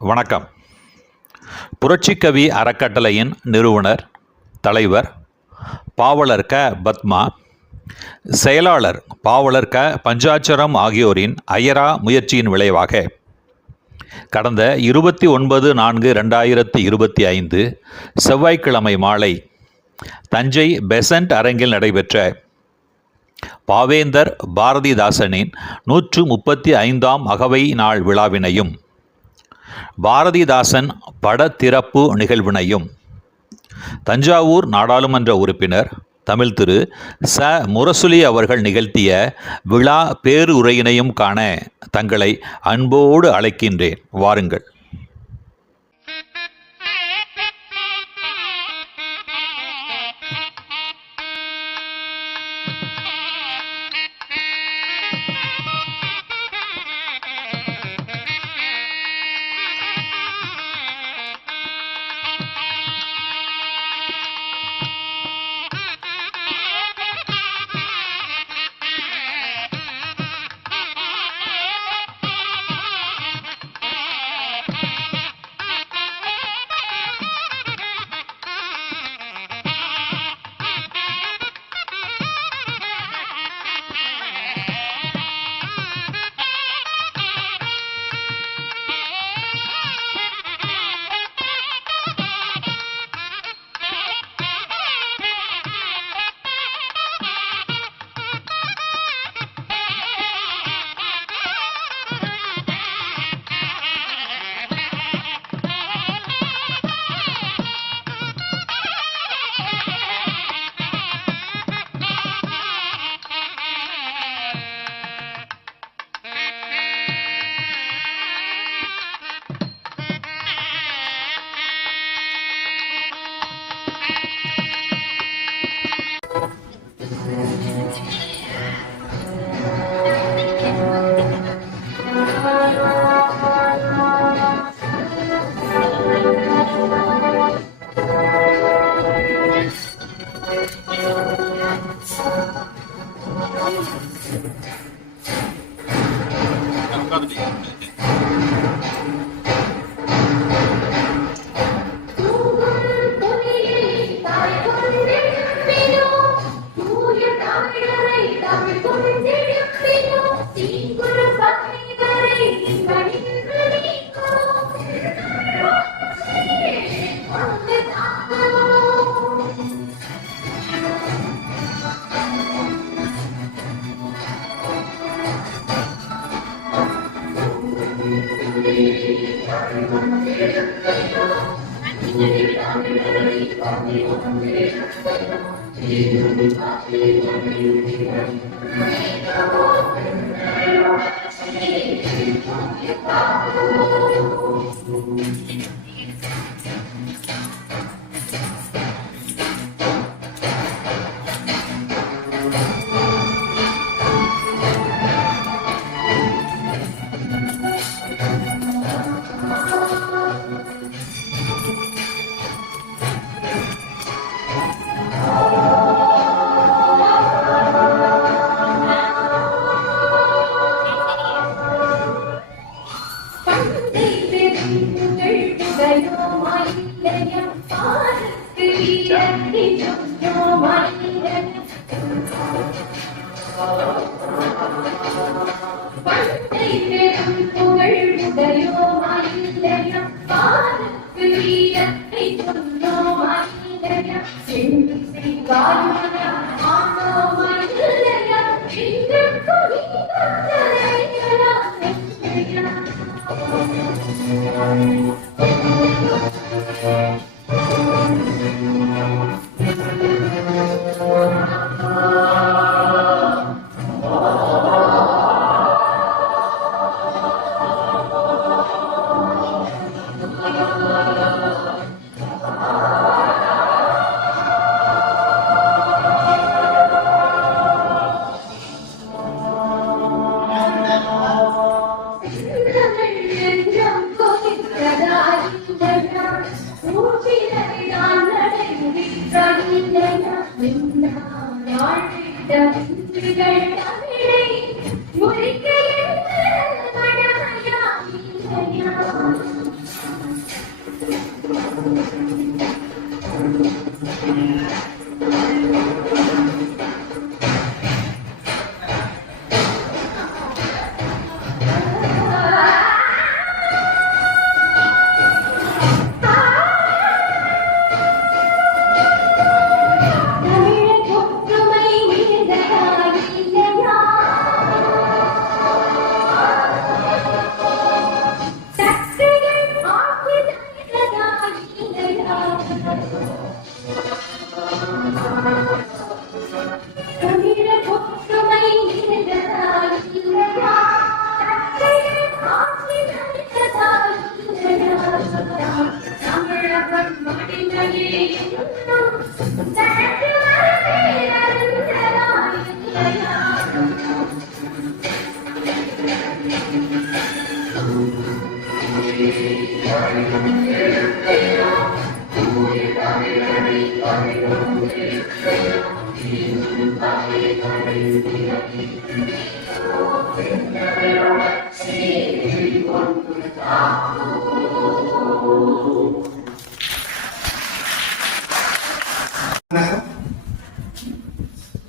வணக்கம். புரட்சிக்கவி அறக்கட்டளையின் நிறுவனர், தலைவர் பாவலர் க. பத்மா, செயலாளர் பாவலர் க. பஞ்சாட்சரம் ஆகியோரின் அயரா முயற்சியின் விளைவாக கடந்த 29/4/2025 செவ்வாய்க்கிழமை மாலை தஞ்சை பெசன்ட் அரங்கில் நடைபெற்ற பாவேந்தர் பாரதிதாசனின் 135ஆம் அகவை நாள் விழாவினையும் பாரதிதாசன் பட திறப்பு நிகழ்வினையும் தஞ்சாவூர் நாடாளுமன்ற உறுப்பினர் தமிழ் திரு ச. முரசொலி அவர்கள் நிகழ்த்திய விழா பேருரையினையும் காண தங்களை அன்போடு அழைக்கின்றேன். வாருங்கள்.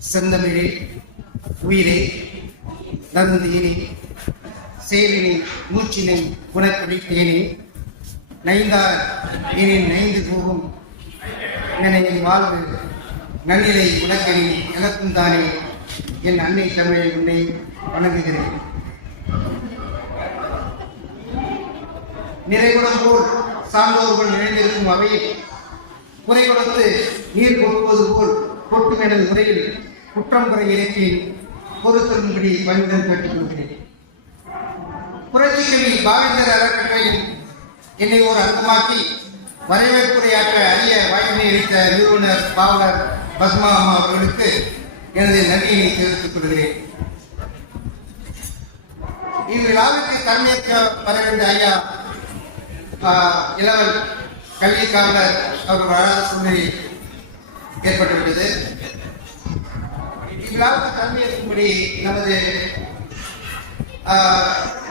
செந்தமிழே உயிரே நருந்தீனே சேலினை மூச்சினை குணக்கடித்தேனே நைந்தார் எனின் நைந்து போகும் என்னை வாழ்வு நன்னிலை உலகனி எனக்கும் தானே என் அன்னை தமிழை உன்னை வணங்குகிறேன். நிறைகுடம் போல் சான்றோர்கள் நிறைந்திருக்கும் அவையில் குறை கொடுத்து நீர் கொடுப்பது போல் கொட்டும் எனது முறையில் குற்றம் குறை இறக்கில் பொறுத்தரும்படி பணிதல் கட்டிக் கொள்கிறேன். புரட்சிக்கவி பாவேந்தர் அறக்கட்டளையில் என்னை ஒரு அங்கமாக்கி வரவேற்புரையாற்ற அரிய வாய்ப்பினை அளித்த நிறுவனர் பாவலர் பத்மா அம்மா அவர்களுக்கு எனது நன்றியினை தெரிவித்துக் கொள்கிறேன். இவ்விழாவிற்கு தலைமையேற்க வர வேண்டிய ஐயா இளவல் கல்வி காவலர் அவர்கள் வராத சூழ்நிலை ஏற்பட்டுவிட்டது. இவ்விழாவுக்கு தலைமையேற்கும்படி நமது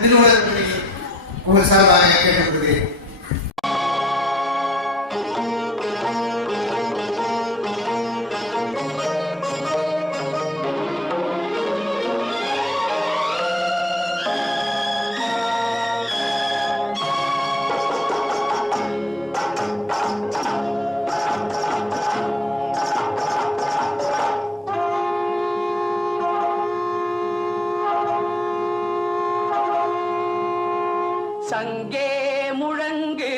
நிறுவனர்களை உங்கள் சார்பாக கேட்டுக்கொள்கிறேன். சங்கே முழங்கு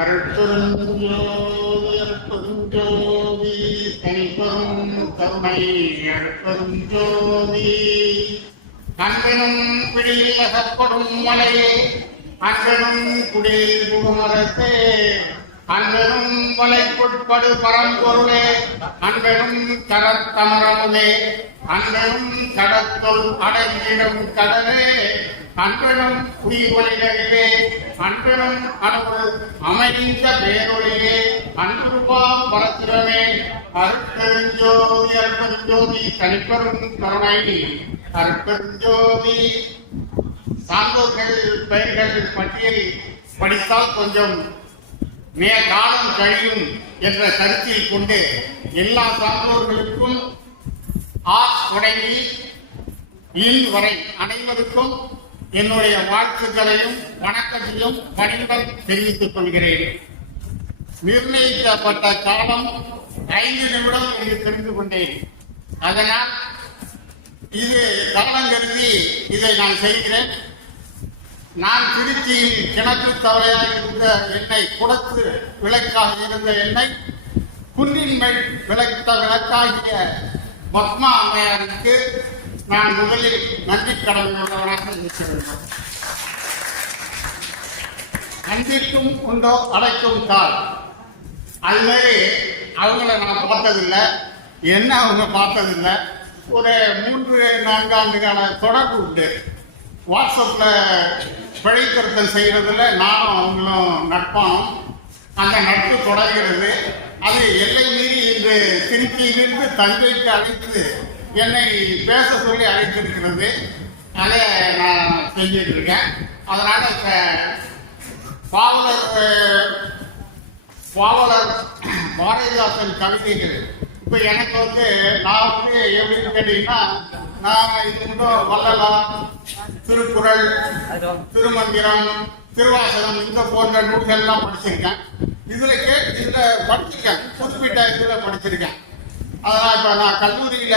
அருட்பெருஞ்சோதி அருட்பெருஞ்சோதி தனிப்பெரும் கருணை அருட்பெருஞ்சோதி அன்பெனும் பிடியில் அகப்படும் மலையே அன்பெனும் குடியில் புகுமரத்தே அன்பெனும் வலைக்குட்படு பரம்பொருளே அன்பெனும் கடத்தமரமுதே அன்பெனும் கடத்துள் அடங்கிடும் கடலே அன்பெனும் குடிவழிகளிலே அன்பெனும் அன்பு அமைந்த பேரொழியே அன்புபா பரத்திரமே அருட்பெருஞ்சோதி அருட்பெருஞ்சோதி தனிப்பெரும் கருணை அருட்பெருஞ்சோதி. சான்றோர்கள் பெயர்கள் பட்டியல் படித்தால் கொஞ்சம் காலம் கழியும் என்ற கருத்தில் கொண்டு எல்லா சான்றோர்களுக்கும் தொடங்கி இல் வரை அனைவருக்கும் என்னுடைய வாழ்த்துக்களையும் வணக்கத்தையும் பணிவுடன் தெரிவித்துக் கொள்கிறேன். நிர்ணயிக்கப்பட்ட காலம் 5 நிமிடம் என்று தெரிந்து கொண்டேன். அதனால் இது காலம் கருதி இதை நான் செய்கிறேன். நான் திருச்சியில் கிணற்று தவறையாக இருந்த எண்ணெய், குடத்து விளக்காக இருந்த எண்ணெய் குன்றின் மேல் விளக்காகிய பத்மா அம்மையாருக்கு நான் முதலில் நன்றி கடமையுள்ளவராக இருக்க வேண்டும். அன்பிற்கும் உண்டோ அடைக்கும் கால். அதுமாரி அவங்கள நான் பார்த்ததில்லை, என்ன அவங்க பார்த்ததில்லை. ஒரு 3-4 ஆண்டுகால தொடர்பு உண்டு. வாட்ஸ்அப்பில் பிழைத்திருத்தம் செய்கிறதுல நானும் அவங்களும் நட்பானோம். அந்த நட்பு தொடர்கிறது. அது எல்லை மீறி இன்று திருச்சியிலிருந்து தஞ்சைக்கு அழைத்து என்னை பேச சொல்லி அழைத்திருக்கிறது. அதை நான் செஞ்சுட்டு இருக்கேன். அதனால பாவலர் பாரதிதாசன் கவிதைகள் இப்போ எனக்கு நான் எப்படின்னு கேட்டீங்கன்னா, நான் இது வள்ளலார், திருக்குறள், திருமந்திரம், திருவாசகம் இந்த போன்ற நூல்கள்லாம் படிச்சிருக்கேன். இதுல படிச்சிருக்கேன், குறிப்பிட்ட இதுல படிச்சிருக்கேன். அதனால் இப்ப நான் கல்லூரியில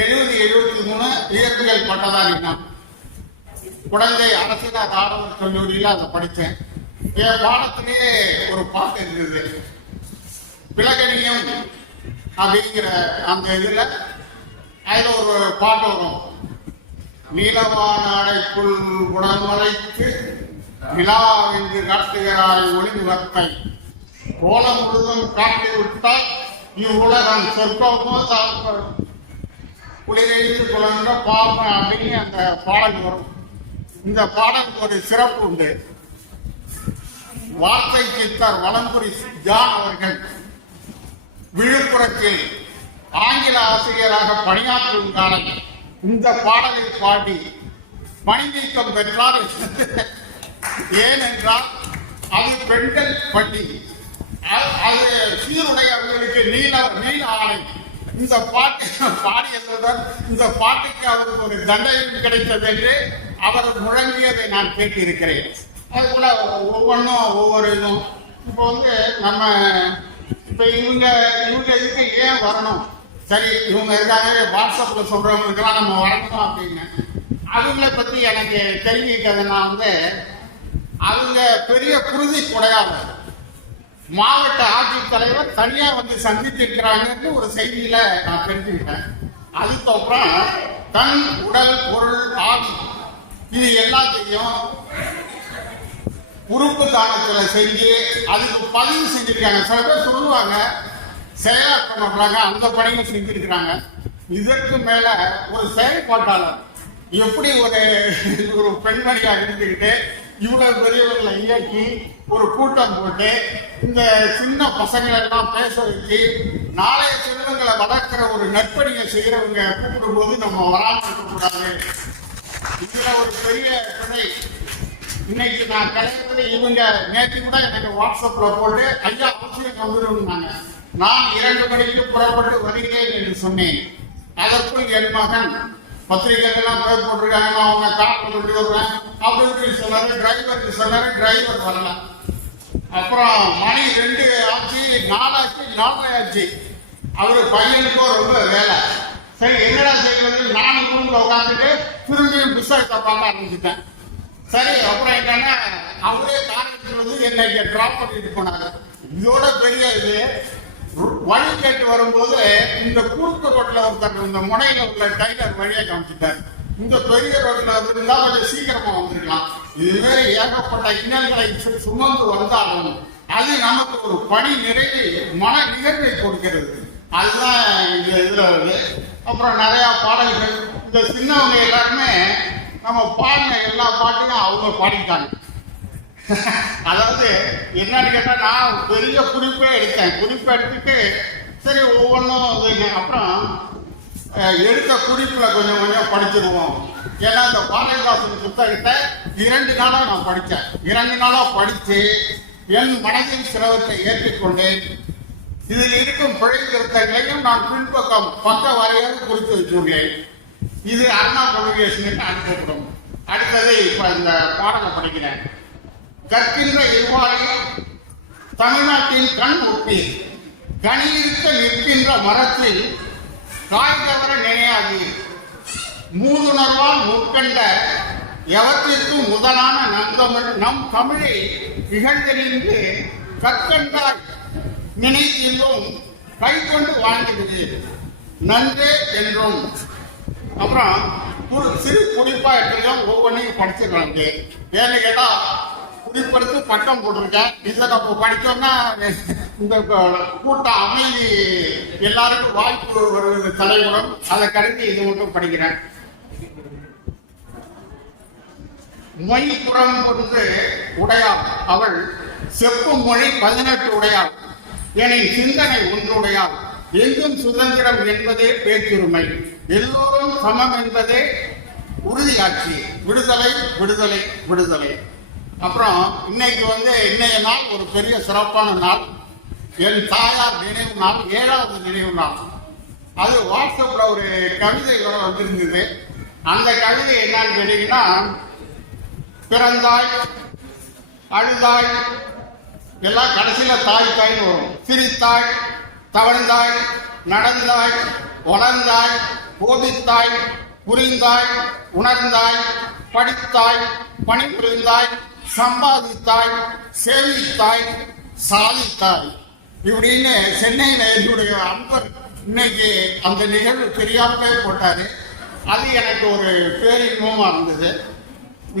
70-73 இயற்பியல் பட்டதாரி. நான் குழந்தை அரசியல் ஆடவர் கல்லூரியில அதை படித்தேன். என் பாடத்திலேயே ஒரு பாட்டு இருந்தது, பிளகணியம் அப்படிங்கிற அந்த இதுல அதுல ஒரு பாட்டு வரும். நீலவான அடைக்குள் உடமழைத்து விழாவென்று காட்டுகிறாய் ஒளிமுகத்தை, கோலம் முழுதும் காட்டி விட்டால் இவ்வுலகம் சொற்பமோ சாப்பிடும் குளிரைந்து குழந்த பாப்பம் அப்படின்னு அந்த பாடல் வரும். இந்த பாடலுக்கு ஒரு சிறப்பு உண்டு. வார்த்தை சித்தர் வலம்புரி ஜான் அவர்கள் விழுப்புரத்தில் ஆங்கில ஆசிரியராக பணியாற்றும் காலம் இந்த பாடலை பாடி பணி நீக்கம் பெற்றார். ஏனென்றால் அது பெண்கள் பள்ளி, அது சீருடையவர்களுக்கு நீல ஆணை. இந்த பாட்டு பாடியதுடன் இந்த பாட்டுக்கு அவருக்கு ஒரு தண்டனை கிடைத்தது என்று அவர் முழங்கியதை நான் கேட்டிருக்கிறேன். அது கூட ஒவ்வொன்றும் ஒவ்வொரு இதுவும். இப்போ நம்ம இப்போ இவங்க இதுக்கு ஏன் வரணும், சரி இவங்க இருக்காங்க வாட்ஸ்அப்ல சொல்றவங்களுக்கெல்லாம் நம்ம வரணும் அப்படின்னு அவங்களை பத்தி எனக்கு தெரிஞ்சுக்கிட்டது. நான் அவங்க பெரிய குருதி கொடையாளர், மாவட்ட ஆட்சித்தலைவர் தனியா சந்தித்திருக்கிறாங்கன்னு ஒரு செய்தியில நான் தெரிஞ்சுக்கிட்டேன். அதுக்கப்புறம் தன் உடல் பொருள் ஆவி இது எல்லாத்தையும் உறுப்பு தானத்துல செஞ்சு அதுக்கு பதிவு செஞ்சிருக்காங்க. சில பேர் சொல்லுவாங்க செயலாக்கம் பண்றாங்க, அந்த பணியும் செஞ்சிருக்கிறாங்க. இதற்கு மேல ஒரு செயல்பாட்டாளர் எப்படி ஒரு பெண்மணியா இருந்துக்கிட்டு இவ்வளவு பெரியவர்களை இயக்கி ஒரு கூட்டம் போட்டு இந்த சின்ன பசங்களை எல்லாம் பேச வச்சு நாளைய செல்வங்களை வளர்க்கிற ஒரு நற்பணியை செய்யறவங்க கூப்பிடும் போது நம்ம வராமல் இருக்கக்கூடாது. இதுல ஒரு பெரிய துணை. இன்னைக்கு நான் கிடைக்கிறது இவங்க நேற்று கூட எனக்கு வாட்ஸ்அப்ல போட்டு ஐயா அவசியம் வந்துருந்தாங்க. நான் 2 மணிக்கு புறப்பட்டு வருகிறேன் என்று சொன்னேன். அதற்குள் என் மகன் பத்திரிகைகள்லாம் பேர் போட்டிருக்காங்க, அவங்க காப்பில் கொண்டு வருவேன் அப்படின்னு சொன்னாரு. டிரைவருக்கு சொன்னாரு, டிரைவர் வரல. அப்புறம் மணி 2 ஆச்சு, 4 ஆச்சு, 4:30 ஆச்சு. அவரு பையனுக்கும் ரொம்ப வேலை. சரி என்னடா செய்வது, நானும் ரூம்ல உட்காந்துட்டு திரும்பியும் புத்தகத்தை பார்க்க ஆரம்பிச்சுட்டேன். சரி, அப்புறம் என்னன்னா அவரே காலேஜ் வந்து என்னை டிராப் பண்ணிட்டு போனாங்க. இதோட பெரிய இது, வழி கேட்டு வரும்போது இந்த குறுக்கு ரோட்ல ஒருத்தர் இந்த முனையில உள்ள டைலர் வழியை காமிச்சிட்டார். இந்த பெரிய ரோட்ல வந்திருந்தா கொஞ்சம் சீக்கிரமா வந்திருக்கலாம். இதுவே ஏகப்பட்ட இன்னல்களை சுமந்து வந்தாலும் அது நமக்கு ஒரு பணி நிறைவு, மன நிகழ்வை கொடுக்கிறது. அதுதான் இந்த இதுல வருது. அப்புறம் நிறைய பாடல்கள், இந்த சின்னவங்க எல்லாருமே நம்ம பாடின எல்லா பாட்டையும் அவங்க பாடிட்டாங்க. அதாவது என்னன்னு கேட்டா, நான் பெரிய குறிப்பே எடுத்தேன். குறிப்பை எடுத்துட்டு சரி ஒவ்வொன்றும் அப்புறம் எடுத்த குறிப்புல கொஞ்சம் கொஞ்சம் படிச்சிருவோம். ஏன்னா இந்த பாரதிதாசன் புத்தகத்தை 2 நாளா நான் படித்தேன். 2 நாளா படித்து என் மனதின் சிரவத்தை ஏற்றுக்கொண்டேன். இதில் இருக்கும் பிழை திருத்தங்களையும் நான் பின்பக்கம் பக்க வாரியாக குறித்து வச்சுள்ளேன். இது அண்ணா பப்ளிகேஷனுக்கு அனுப்பப்படும். அடுத்தது இப்ப இந்த பாடலை படிக்கிறேன். கற்கின்ற இவ்வாறு தமிழ்நாட்டின் கண் ஒப்பி கனியிருக்க நிற்கின்ற மரத்தில் காய் தவற நினையாது மூதுணர்வால் முற்கண்ட எவற்றிற்கும் முதலான நம் தமிழை இகழ்ந்தெறிந்து கற்கண்டாய் நினைத்திலும் கை கொண்டு வாழ்ந்துடுது நன்றே என்றும். அப்புறம் ஒரு சிறு குறிப்பா எடுத்துருக்கேன், ஒவ்வொன்றையும் படிச்சிருக்காங்க. ஏன்னு கேட்டா குறிப்பெடுத்து பட்டம் போட்டிருக்கேன். இதுல நம்ம படிச்சோம்னா இந்த கூட்டம் அமைதி எல்லாருக்கும் வாய்ப்பு வருவது தலைமுறம். அதை கருதி இது மட்டும் படிக்கிறேன். மொய்புறம் கொண்டு உடையாள் அவள் செப்பும் மொழி 18 உடையாள் எனின் சிந்தனை ஒன்றுடையாள் எங்கும் சுதந்திரம் என்பதே பேச்சுரிமை எல்லோரும் சமம் என்பதே உறுதியாட்சி விடுதலை விடுதலை விடுதலை. அப்புறம் இன்னைக்கு இன்னைய நாள் ஒரு பெரிய சிறப்பான நாள். என் தாயார் நினைவு நாள், 7வது நினைவு நாள். அது வாட்ஸ்அப்ல ஒரு கவிதை வர வந்திருந்தது. அந்த கவிதை என்னன்னு கேட்டீங்கன்னா, பிறந்தாய் அழுதாய் எல்லாம் கடைசியில தாய் தாய்னு வரும். சிரித்தாய் தவழ்ந்தாய் நடந்தாய் வளர்ந்தாய் போதித்தாய் புரிந்தாய் உணர்ந்தாய் படித்தாய் பணிபுரிந்தாய் சம்பாதித்தாய் சேமித்தாய் சாதித்தாய் இப்படின்னு சென்னையில என்னுடைய அன்பர் இன்னைக்கு அந்த நிகழ்வு தெரியாமலே போட்டாரு. அது எனக்கு ஒரு பேரின்பமா இருந்தது.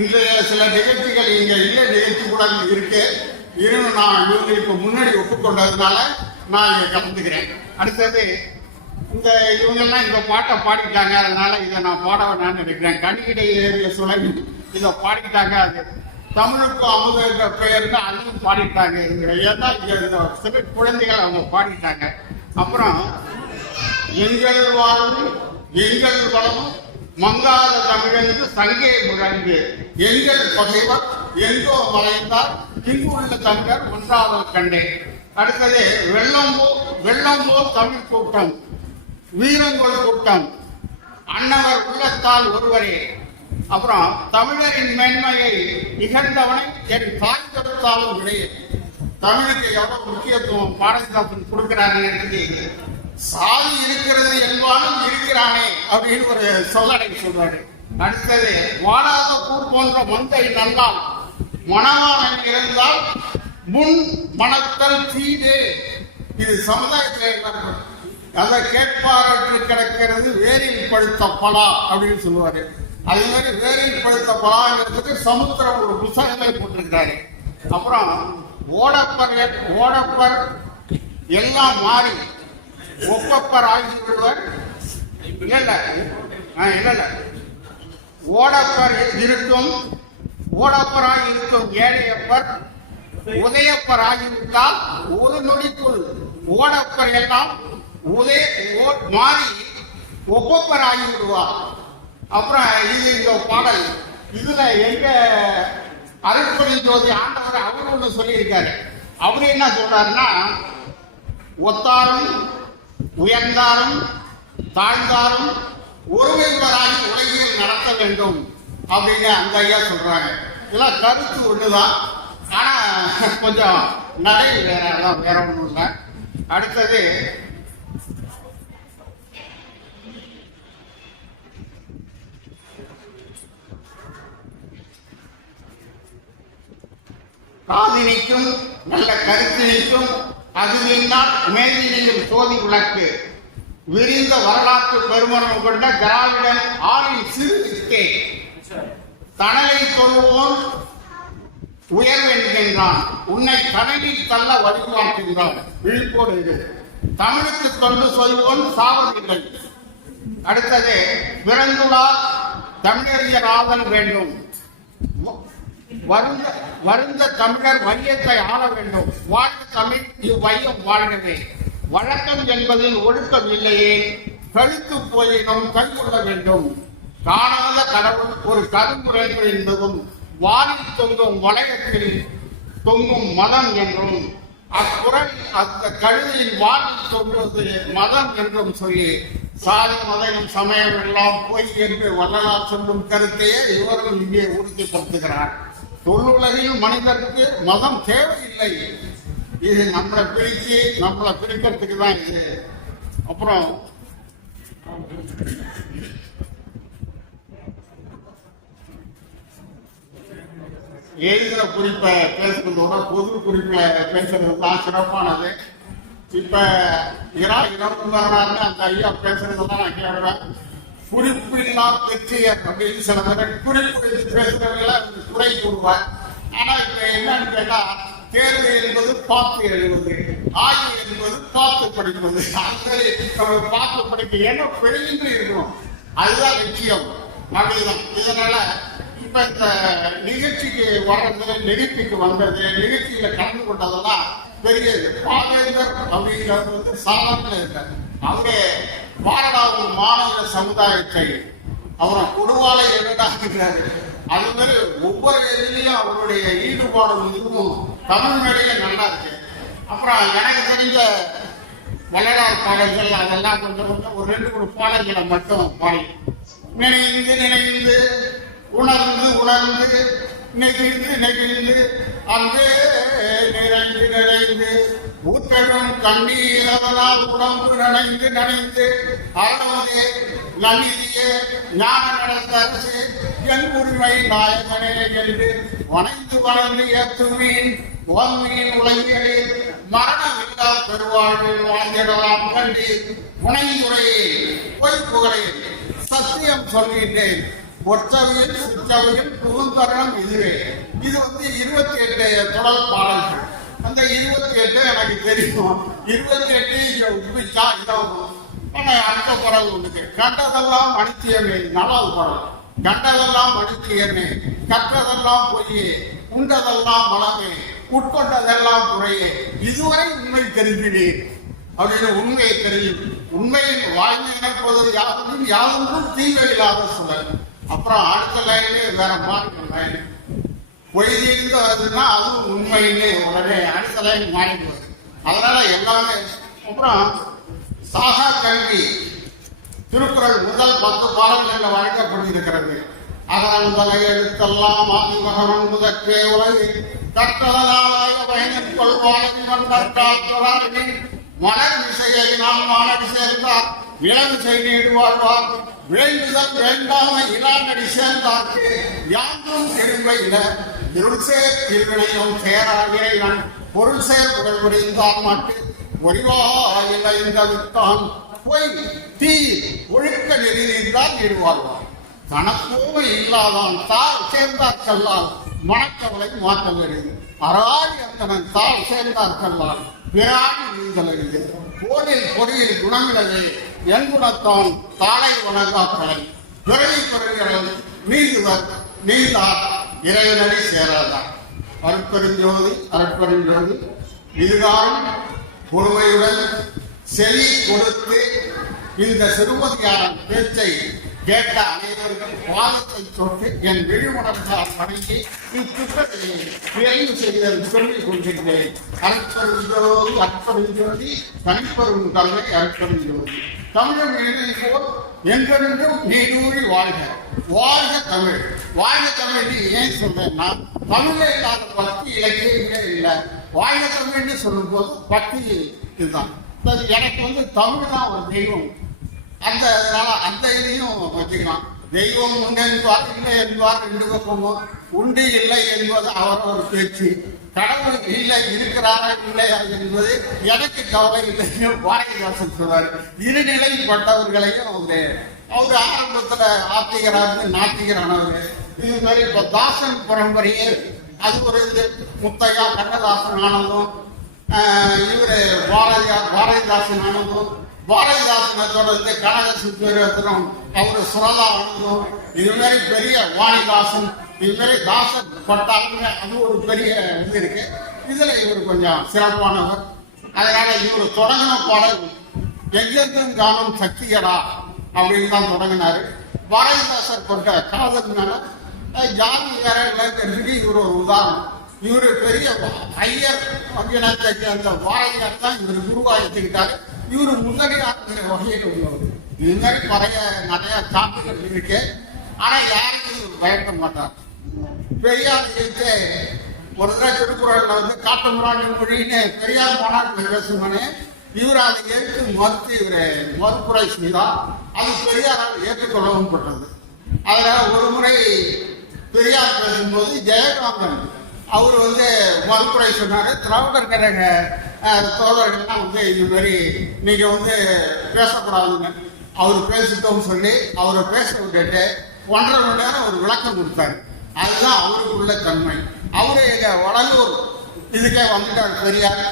இன்றைய சில நிகழ்ச்சிகள் இங்க இல்லை, நிகழ்ச்சி கூட இருக்கு. இன்னும் நான் இவங்களுக்கு முன்னாடி ஒப்புக்கொண்டதுனால நான் இங்க கலந்துக்கிறேன். அடுத்தது இவங்கெல்லாம் இந்த பாட்டை பாடிட்டாங்க, அதனால இதை நான் பாட வேணான்னு நினைக்கிறேன். கணிகிடை ஏறிய சுழல் இதை பாடிட்டாங்க. அது தமிழுக்கு அமுது என்ற பெயர்னு அதையும் பாடிட்டாங்க. ஏன்னா சில குழந்தைகள் அவங்க பாடிட்டாங்க. அப்புறம் எங்கள் வாழும் எங்கள் வளமும் மங்காத தமிழென்று சங்கே முழங்கு எங்கள் பகைவர் எங்கோ மறைந்தால் இங்குள்ள தமிழர் ஒன்றாதல் கண்டேன். அடுத்தது வெள்ளம்போல் தமிழ் கூட்டம் வீரங்கொள் கூட்டம் அன்னவர் உள்ளத்தால் ஒருவரே. அப்புறம் தமிழரின் மேன்மையை இகழ்ந்தவனை என் தாய் கருத்தாலும் விடையே. தமிழுக்கு எவ்வளவு முக்கியத்துவம் பாரதிதாசன் கொடுக்கிறாரு. சாதி இருக்கிறது என்பாலும் இருக்கிறானே அப்படின்னு ஒரு சொல்லடை சொல்றாரு. அடுத்தது வாடாத பூர் போன்ற மந்தை நன்றால் மணவாளன் இருந்தால் முன் மணத்தல் தீது. இது சமுதாயத்தில் அதை கேட்பாரற்று கிடக்கிறது வேரில் பழுத்த பலா அப்படின்னு சொல்லுவாரு. அதே மாதிரி வேரில் பழுத்த பலாங்கிறதுக்கு சமுத்திரம் ஒரு புத்தகத்தை போட்டிருக்கிறாரு. அப்புறம் ஓடப்பர் எல்லாம் மாறி ஒப்பப்பர் ஆகி விடுவர். இல்ல ஓடப்பராக இருக்கும் ஏழையப்பர் உதயப்பர் ஆகிவிட்டால் ஒரு நொடிக்குள் ஓடப்பர் எல்லாம் மாறி ஒப்பப்பர் ஆகி விடுவார். அப்புறம் இந்த பாடல் இதுல எங்க அருட்பணி ஜோதி ஆண்டவர் அவர் ஒண்ணு சொல்லியிருக்காரு. அவரு என்ன சொல்றாருன்னா, ஒத்தாரும் உயர்ந்தாரும் தாழ்ந்தாரும் ஒருமைவராகி உலகில் நடத்த வேண்டும் அப்படின்னு அந்த ஐயா சொல்றாங்க. இதெல்லாம் கருத்து ஒண்ணுதான், ஆனா கொஞ்சம் நடை வேற ஒண்ணும் இல்லை. அடுத்தது காதினிக்கும் நல்ல கருத்தினிக்கும் அதுவினால் மேதினியும் சோதி விளக்கு விரிந்த வரலாற்று பெருமரம் கொண்ட திராவிடன் ஆளின் சிறுவிற்கே தனலை தொழுவோன் உயர்வென்கின்றான், உன்னை கடலில் தள்ள வழிகாட்டுகின்றான். விழிப்போடு இது தமிழுக்கு தொண்டு சொல்வோன் சாவதில்லை. அடுத்தது பிறந்துள்ளார் தமிழறிஞர் ஆதல் வேண்டும். வருந்த தமிழர் வையத்தை ஆள வேண்டும். வாழ்க தமிழ் இவ்வையம் வாழ்கவே. வழக்கம் என்பதில் ஒழுக்கம் இல்லையே, கழுத்து போயினும் கைகொள்ள வேண்டும். காணாத கடவுள் ஒரு கருமுறை என்பதும் வானில் தொங்கும் வளையத்தில் தொங்கும் மதம் என்றும் அக்குறள் அந்த கழுதையின் வானில் தொங்குவது மதம் என்றும் சொல்லி சாதி மதம் சமயம் எல்லாம் போய் என்று வள்ளலார் சொல்லும் கருத்தையே இவர்கள் இங்கே உறுதிப்படுத்துகிறார். தொல்லுலகில் மனிதருக்கு மதம் தேவையில்லை. இது நம்மளை பிரிக்கிறதுக்கு தான் இது. அப்புறம் எழுதுற குறிப்பை பேசுறதோட பொது குறிப்பை பேசுறது தான் சிறப்பானது. இப்ப இறப்புங்கிறாங்க அந்த ஐயா பேசுறதுதான் நான் கேட்கிறேன். குறிப்பில்லா வெற்றியர் அப்படின்னு சில பேர் குறிப்பு பேசுறவங்கள குறை கூறுவார். ஆனா இப்ப என்னன்னு கேட்டா, தேர்வு என்பது பார்த்து எழுதுவது, ஆய்வு என்பது பார்த்து படிப்பது. அந்த பார்த்து படிக்க என்ன பெருகின்று இருக்கணும், அதுதான் லட்சியம் அப்படிதான். இதனால இப்ப இந்த நிகழ்ச்சிக்கு வர்றது, நிகழ்ச்சிக்கு வந்தது, நிகழ்ச்சியில கலந்து கொண்டதெல்லாம் பெரிய பாவேந்தர் அப்படிங்கிறது வந்து சாதாரண இல்லை. அவங்க பாரடாவும் மாநில சமுதாயத்தை அவரை கொடுவாலை எழுதாகிறாரு. அது மாதிரி ஒவ்வொரு இதுலையும் அவருடைய ஈடுபாடும் இதுவும் தமிழ் மேலேயே நல்லா இருக்கு. அப்புறம் எனக்கு தெரிஞ்ச வள்ளலார் பாடல்கள் அதெல்லாம் கொஞ்சம் ஒரு 2-3 பாடல்களை மட்டும் பாடி நினைந்து உணர்ந்து நெகிழ்ந்து அங்கே நிறைந்து ஊற்றடும் கண்ணீர் அதனால் உடம்பு நனைந்து அறவதே நன்னிதியே ஞான நடந்த அரசு என் உரிமை நாயகனே என்று வணங்கி ஏற்றுமீன் உலகிகளில் மரணமில்லா பெருவாழ்வில் வாழ்ந்திடலாம் கண்டு புனைந்துரையே பொய்ப்புகளே சத்தியம் சொல்கின்றேன். ஒற்றவையில் சுற்றவையில் புகுந்தரம் இதுவே. இது வந்து 28 தொடர் பாடல்கள். அந்த 28 எனக்கு தெரியும். 28 உண்மைச்சா இதாகும். அடுத்த பாடல் ஒன்று, கண்டதெல்லாம் அடித்தியமே, 4வது பாடல். கண்டதெல்லாம் அடித்தியமே, கற்றதெல்லாம் பொய்யே, உண்டதெல்லாம் மலமே, உட்கொண்டதெல்லாம் குறையே, இதுவரை உண்மை தெரிஞ்சினேன் அப்படின்னு உண்மையை தெரியும். உண்மையின் வாய்மை எனப்படுவது யாதொன்றும் தீமை இல்லாத சூழல். அப்புறம் அடுத்த லைன்ல வேற மாற்றம் லைன் பொய்திருந்து வருதுன்னா அதுவும் உண்மையிலே உடனே அடுத்த லைன் மாறிடுவது. அதனால எல்லாமே. அப்புறம் சாகா கல்வி திருக்குறள் முதல் 10 பாடல்களில் வழங்கப்பட்டிருக்கிறது. அகரந்தலை எழுத்தெல்லாம் ஆதிமகன் முதற்கே உலகு கற்றதனாலாய பயனின் கொள்வாய் மலர் விசையினால் மானடி சேர்ந்தார் விலகு செய்து வாழ்வார் வேண்டுதல் வேண்டாம இளாநடி சேர்ந்தார்க்கு யாரும் திரும்பையில இருள் சேர் திருவினையும் சேரார் இறைவன் பொருள் சேர் உடல் புரிந்தால் மட்டும் ஒளிவாயில்தான் பொய் தீ ஒழுக்க நெறி நின்றால் ஈடுவாழ்வார். தனக்கோமை இல்லாதான் தாள் சேர்ந்தார் கல்லால் மனக்கவலை மாற்ற வேண்டும். அறாடி அந்தனன் தாள் சேர்ந்தார் கல்லால் பிராணி நீந்தலறிந்து போரில் பொறியில் குணமிழவே என் குணத்தான் தாளை வணங்காத்தலை பிறவி பெறுகிறது நீதுவர் நீதார் இறைவனடி சேராதார். அருட்பெருஞ்சோதி இதுதான் பொறுமையுடன் செவி கொடுத்து இந்த சிறுமதியாரன் பேச்சை கேட்ட அனைவர்கள் வாதத்தை தொட்டு என் விழிமுணர்ந்தால் வணங்கி இத்திட்டத்தை நிறைவு செய்தல் சொல்லிக் கொள்கின்றேன். அற்பெருஞ்சோதி தனிப்பெரும் தன்மை அற்பெருஞ்சோதி. தமிழன் எழுதி போல் என்றென்றும் நீடூழி வாழ்க. வாழ்க தமிழ். வாழ்க தமிழ் ஏன் சொல்றேன்னா, தமிழ்ல இல்லாத பக்தி இலக்கியங்களே இல்லை. வாழ்க தமிழ்னு சொல்லும் போது பக்தி இதுதான். எனக்கு வந்து தமிழ் தான் ஒரு தெய்வம். அந்த இதையும் வச்சுக்கலாம். தெய்வம் உண்டு என்பார், இல்லை என்பார், 2 பக்கமும் உண்டு இல்லை என்பது அவரோட பேச்சு. கடவுள் இல்லை, இருக்கிறாரா இல்லையா என்பது எனக்கு கவலை இல்லைன்னு பாரதிதாசன் சொல்றாரு. இருநிலைப்பட்டவர்களையும் அவரு ஆரம்பத்துல ஆத்திகராக நாத்திகரானவர். இது மாதிரி இப்ப தாசன் பரம்பரையே அது ஒரு முத்தையா கண்ணதாசன் ஆனதும், இவரு பாரதிதாசன் ஆனதும், பாரதிதாசனை தொடர்ந்து கனக சுப்பேரத்தினம் அவரு சுரதா ஆனதும், இது மாதிரி பெரிய வாணிதாசன், இது மாதிரி தாசன் பட்டாங்க, அது ஒரு பெரிய இது இருக்கு. இதுல இவர் கொஞ்சம் சிறப்பானவர். அதனால இவர் தொடங்கின பாடல் எங்கெங்கும் காணும் சக்தியடா அப்படின்னு தான் தொடங்கினாரு. பாரதிதாசர் கொண்ட காதல்னால ஜாதி வேற இல்லைங்கிறதுக்கு இவர் ஒரு உதாரணம். இவரு பெரிய ஐயர் இனத்தை சேர்ந்த பாரதியார் தான் இவர் குருவாயிட்டுக்கிட்டாரு. இவரு முதலியார் வகையில் உள்ளவர். இது மாதிரி நிறைய சாப்பிகள் இருக்கு. ஆனா யாருக்கும் இவர் பயப்பட மாட்டார். பெரியார் எழுத்து ஒரு தடவை திருக்குறள்ல காட்டுமுறான் மொழின்னு பெரியார் மாநாட்டில் பேசுமானே இவர் அதை ஏற்று மறுத்து இவரை மறுப்புரை செய்தார். அது பெரியாரால் ஏற்றுக்கொள்ளவும் பட்டது. அதனால ஒரு முறை பெரியார் பேசும்போது ஜெயகாந்தன் அவர் மறுப்புரை சொன்னாரு. திராவிடர் கழக தோழர்கள்லாம் இது மாதிரி நீங்க பேசக்கூடாதுங்க. அவர் பேசிட்டோம் சொல்லி அவரை பேச விட்டுட்டு 1.5 மணி நேரம் ஒரு விளக்கம் கொடுத்தாரு. அதுதான் அவருக்குள்ள தன்மை. அவரு எங்க வடலூர் இதுக்கே வந்துட்டார் பெரியார்.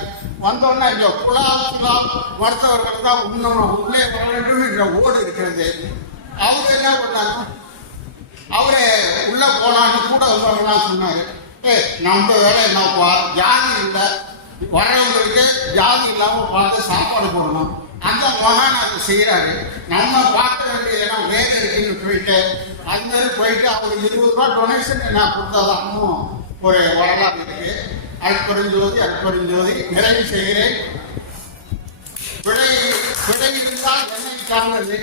வந்தோன்னா இங்க குலால் மருத்துவர்கள் தான் உள்ளே வர ஓடு இருக்கிறது. அவரு என்ன பண்ணாங்க, அவரு உள்ள போனான்னு கூட வந்தவங்கலாம் சொன்னாரு, நம்ம வேலை என்னப்பா, ஜாதி இல்லை, வர்றவங்களுக்கு ஜாதி இல்லாம பார்த்து சாப்பாடு போடணும். அந்த மகான் அதை செய்யறாரு. நம்ம பார்க்க வேண்டியதெல்லாம் வேலை இருக்குன்னு போயிட்டு அது மாதிரி போயிட்டு அவர் 20 ரூபாய் டொனேஷன் நான் கொடுத்ததாகவும் ஒரு வரலாறு இருக்கு. அற்பெருஞ்சோதி நிறைவு செய்கிறேன். பிழை இருந்தால் என்னை சார்ந்தது,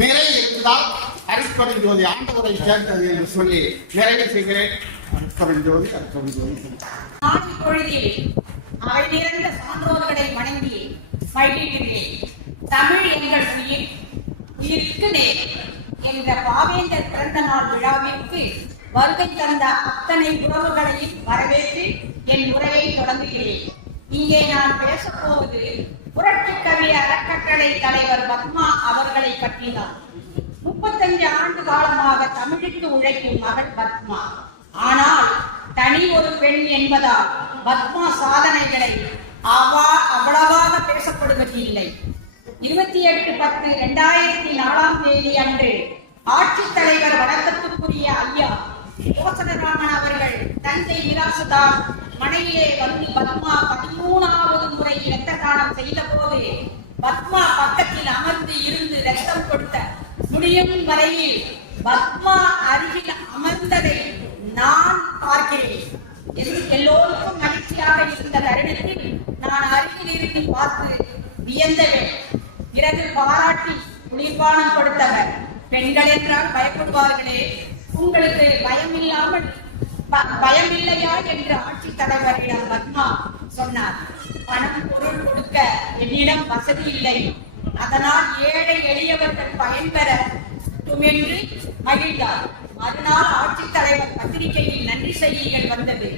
நிறை இருந்தால் அற்பெருஞ்சோதி ஆண்டவரை சேர்ந்தது என்று சொல்லி நிறைவு செய்கிறேன். அற்பெருஞ்சோதி. பொழுதில் அவை நிறைந்த சான்றோர்களை வணங்கி மகிழ்கிறேன். தமிழ் எங்கள் உயிர்க்கு என்ற பாவேந்தர் பிறந்த நாள் விழாவிற்கு வருகை தந்த அத்தனை உறவுகளையும் வரவேற்று என் உரையை தொடங்குகிறேன். இங்கே நான் பேசப்போவது புரட்சி கவி அறக்கட்டளை தலைவர் பத்மா அவர்களை பற்றினார். 35 ஆண்டு காலமாக தமிழுக்கு உழைக்கும் மகள் பத்மா. ஆனால் தனி ஒரு பெண் என்பதால் பத்மா சாதனைகளை அவ்வளவாக பேசப்படுவது இல்லை. 28/10/2004 அன்று ஆட்சித்தலைவர் வணக்கத்துக்குரிய ஐயா கோசலராமன் அவர்கள் தந்தை மிராசுதார் மனையிலே பத்மா 13வது முறை இரத்த தானம் செய்த போது பத்மா பக்கத்தில் அமர்ந்து இருந்து ரத்தம் கொடுத்த முடியும் வரையில் பத்மா அருகில் அமர்ந்ததை நான் பார்க்கிறேன். எல்லோருக்கும் மகிழ்ச்சியாக இருந்த தருணத்தில் நான் அருகில் இருந்து பார்த்து வியந்தவன். பிறகு பாராட்டி குளிர்பானம் கொடுத்தவர். பெண்கள் என்றால் பயப்படுவார்களே, உங்களுக்கு பயம் இல்லையா என்று ஆட்சி தலைவரிடம் பத்மா சொன்னார். பணம் பொருள் கொடுக்க என்னிடம் வசதி இல்லை, அதனால் ஏழை எளியவர்கள் பயன்பெற என்று மகிழ்ந்தார். மறுநாள் ஆட்சித்தலைவர் பத்திரிகையில் நன்றி செய்திகள் வந்தது.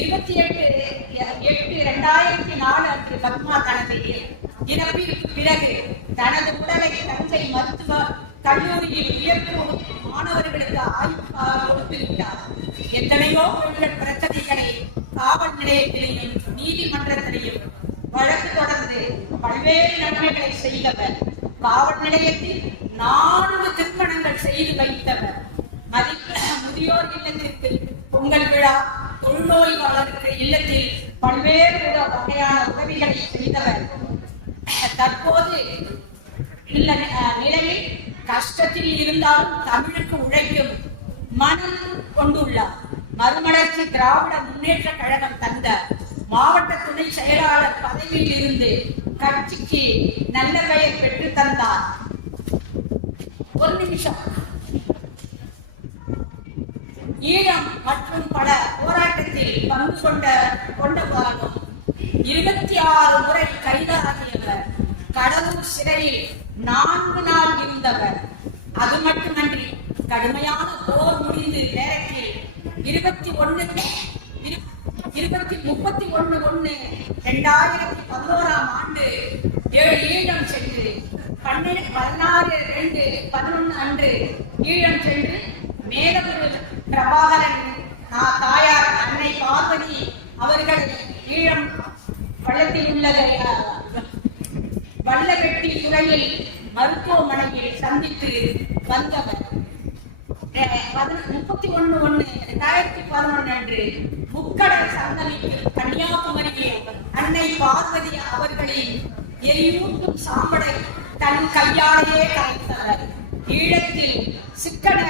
28/8/2004 அன்று பத்மா தனது இறப்பிற்கு பிறகு தனது உடலை தஞ்சை மருத்துவ கல்லூரியில் உயர்த்தும் மாணவர்களுக்கு ஆய்வு கொடுத்திருக்கிறார். எத்தனையோ பெண்கள் பிரச்சனைகளை காவல் நிலையத்திலையும் நீதிமன்றத்திலையும் வழக்கு தொடர்ந்து பல்வேறு நன்மைகளை செய்தவர். காவல் நிலையத்தில் 4 திருமணங்கள் செய்து வைத்தவர். முதியோர் இல்லத்திற்கு பொங்கல் விழா, தொழுநோயாளருக்கு இல்லத்தில் பல்வேறு வகையான உதவிகளை செய்தவர். தற்போது நிலையில் கஷ்டத்தில் இருந்தாலும் தமிழுக்கு உழைக்கும் மனம் கொண்டுள்ளார். மறுமலர்ச்சி திராவிட முன்னேற்ற கழகம் தந்த மாவட்ட துணை செயலாளர் பதவியில் இருந்து கட்சிக்கு நல்ல பெயர் பெற்று தந்தார். ஒரு நிமிஷம். ஈழம் மற்றும் பல போராட்டத்தில் பங்கு கொண்டவாறும் 26 முறை கைதாகியவர். கடலூர் சிறையில் 4 நாள் இருந்தவர். அது மட்டுமன்றி கடுமையான போர் முடிந்து நேரத்தில் 21 31/1/2011 ஆண்டு 7 ஈழம் சென்று 16/2/11 அன்று ஈழம் சென்று மேலகுரு பிரபாகரன் தாயார் அன்னை பார்வதி அவர்கள் ஈழம் பள்ளத்தில் உள்ள வல்லவெட்டி துறையில் மருத்துவமனையில் சந்தித்து வந்தவர். 31/1/2011 அன்று முக்கடல் சங்கமிக்கு கன்னியாகுமரியில் அன்னை பார்வதி அவர்களின் எரியூட்டும் சாம்பலை தன் கையாலேயே கலைத்தவர். ஈழத்தில் சிக்கன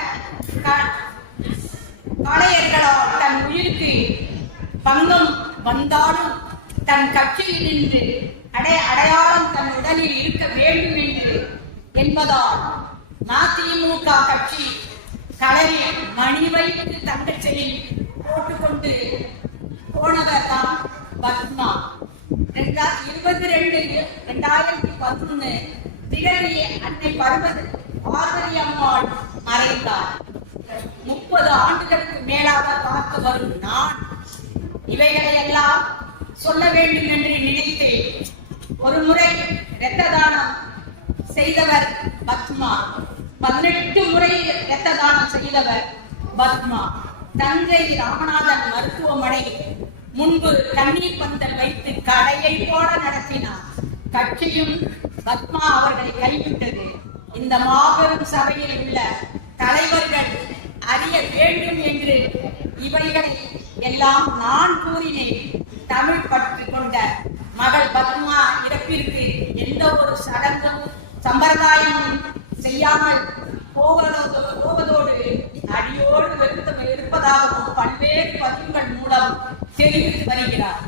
காளையர்களால் தன் உயிருக்கு பங்கம் வந்தாலும் தன் கட்சியில் நின்று அடையாளம் தன் உடலில் இருக்க வேண்டும் என்று என்பதால் மதிமுக கட்சி கலரில் மணி வைத்து தங்கச்செயில் போட்டுக்கொண்டு போனவர் தான் பத்மா. 22/2/2011 திடலிய அன்னை பார்வதி அம்மாள் மறைந்தார். 30 ஆண்டுகளுக்கு மேலாக பார்த்து வரும் நான் இவைகளையெல்லாம் சொல்ல வேண்டும் என்று நினைத்தேன். ஒரு முறை இரத்த தானம் செய்தவர் பத்மா. 18 முறை இரத்த தானம் செய்தவர் பத்மா. தஞ்சை ராமநாதன் மருத்துவமனை முன்பு தண்ணீர் பந்தல் வைத்து கடையை போட நடத்தினார். கட்சியும் பத்மா அவர்களை கைவிட்டது. இந்த மாபெரும் சபையில் உள்ள தலைவர்கள் அறிய வேண்டும் என்று இவைகளை எல்லாம் நான் கூறினேன். தமிழ் பற்று கொண்ட மகள் பத்மா இறப்பிற்கு எந்த ஒரு சடங்கும் சம்பிரதாயமும் செய்யாமல் போவதோடு அடியோடு வருத்தம் இருப்பதாகவும் பல்வேறு பதிவுகள் மூலம் தெரிவித்து வருகிறார்.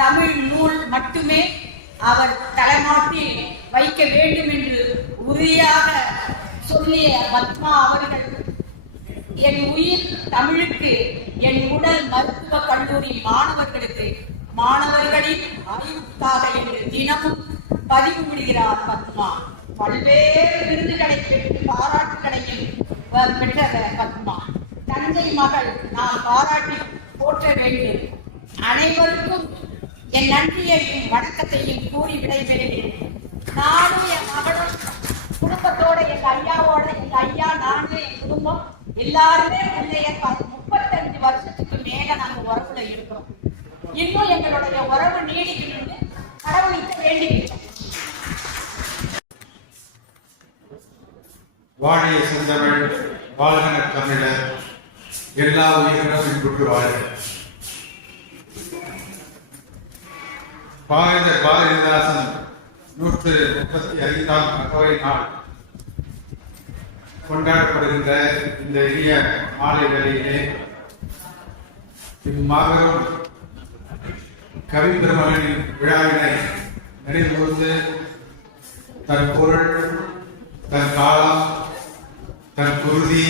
தமிழ் நூல் மட்டுமே அவர் தலைமாட்டில் வைக்க வேண்டும் என்று உறுதியாக சொல்லிய பத்மா அவர்கள், என் உயிர் தமிழுக்கு, என் உடல் மருத்துவக் கல்லூரி மாணவர்களின் அறிவுக்காக என்று தினமும் பதிவு விடுகிறார் பத்மா. பல்வேறு விருதுகளை பெற்று பாராட்டுகளையும் பெற்றவர் பத்மா. தஞ்சை மகள் நாம் பாராட்டி போற்ற வேண்டும். அனைவருக்கும் என் நன்றியையும் வணக்கத்தையும் கூறி விடைபெறுகிறேன். நானும் என் மகளும் குடும்பத்தோட எங்க ஐயா நானு என் குடும்பம் எல்லாருமே முன்னைய 35 வருஷத்துக்கு மேல நாங்க உறவுல இருக்கிறோம். இன்னும் எங்களுடைய உறவு நீடிக்கணும்னு கடவுளுக்கு வேண்டிக்கிறோம். வாழிய செந்தமிழ், வாழ்க தமிழர், எல்லா உயிர்களும் இன்புற்று வாழ்க. பாரதிதாசன் 135ஆம் அகவை நாள் கொண்டாடப்படுகின்ற இந்த இனிய மாலை வேளையிலே இம்மாபெரும் கவி பெருமகனின் விழாவினை நினைவுகூர்ந்து தன் பொருள், தன் காலம், தன் குருதி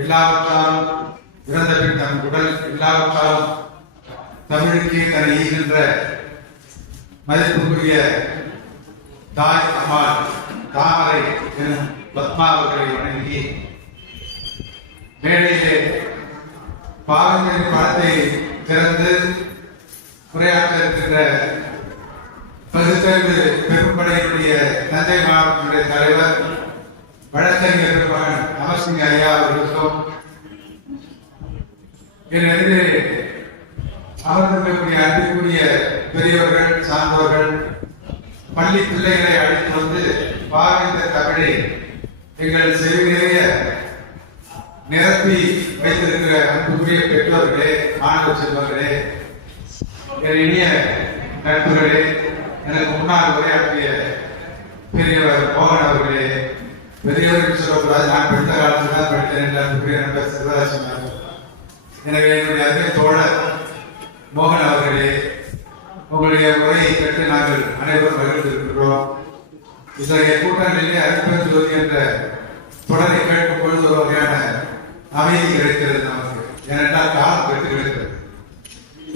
எல்லாவற்றாலும் இறந்த பின் தன் உடல் எல்லாவற்றாலும் தமிழுக்கே தன்னை ஈகின்ற மதிப்புக்குரிய தாய் அம்மாள் தாமரை எனும் பத்மா அவர்களை வணங்கி மேடையிலே பாரம்பரிய படத்தை திறந்து உரையாற்ற இருக்கின்ற பகுத்தறிவு பெரும்படையினுடைய தஞ்சை மாவட்டத்தினுடைய தலைவர் வழக்கறிஞர் பெருமகன் அமர்சிங் ஐயா அவர்களுக்கும் என் எதிரே அமர்ந்திருக்கக்கூடிய அன்பிற்குரிய பெரியவர்கள், சார்ந்தவர்கள், பள்ளி பிள்ளைகளை அழைத்து வந்து பாரதிய தமிழை எங்கள் செவிநேய நிரப்பி வைத்திருக்கிற அன்புக்குரிய பெற்றோர்களே, மாணவ செல்வர்களே, என் இனிய நண்பர்களே, எனக்கு முன்னால் உரையாற்றிய பெரியவர் மோகன் அவர்களே, பெரியவர்கள் சொல்லக்கூடாது, நான் படித்த காலத்தில் தான் படித்தேன் என்ற அன்புக்குரிய நண்பர் சிவராஜன் அவர்கள், எனவே என்னுடைய அதே தோழர் மோகன் அவர்களே, உங்களுடைய உரையை பெற்று நாங்கள் அனைவரும் மகிழ்ந்திருக்கிறோம். இத்தகைய கூட்டங்களிலே அற்புத ஜோதி என்ற தொடரை கேட்கும் பொழுது ஒரு வகையான அமைதி கிடைக்கிறது நமக்கு. ஏனென்றால் காலம் பெற்று கிடைக்கிறது.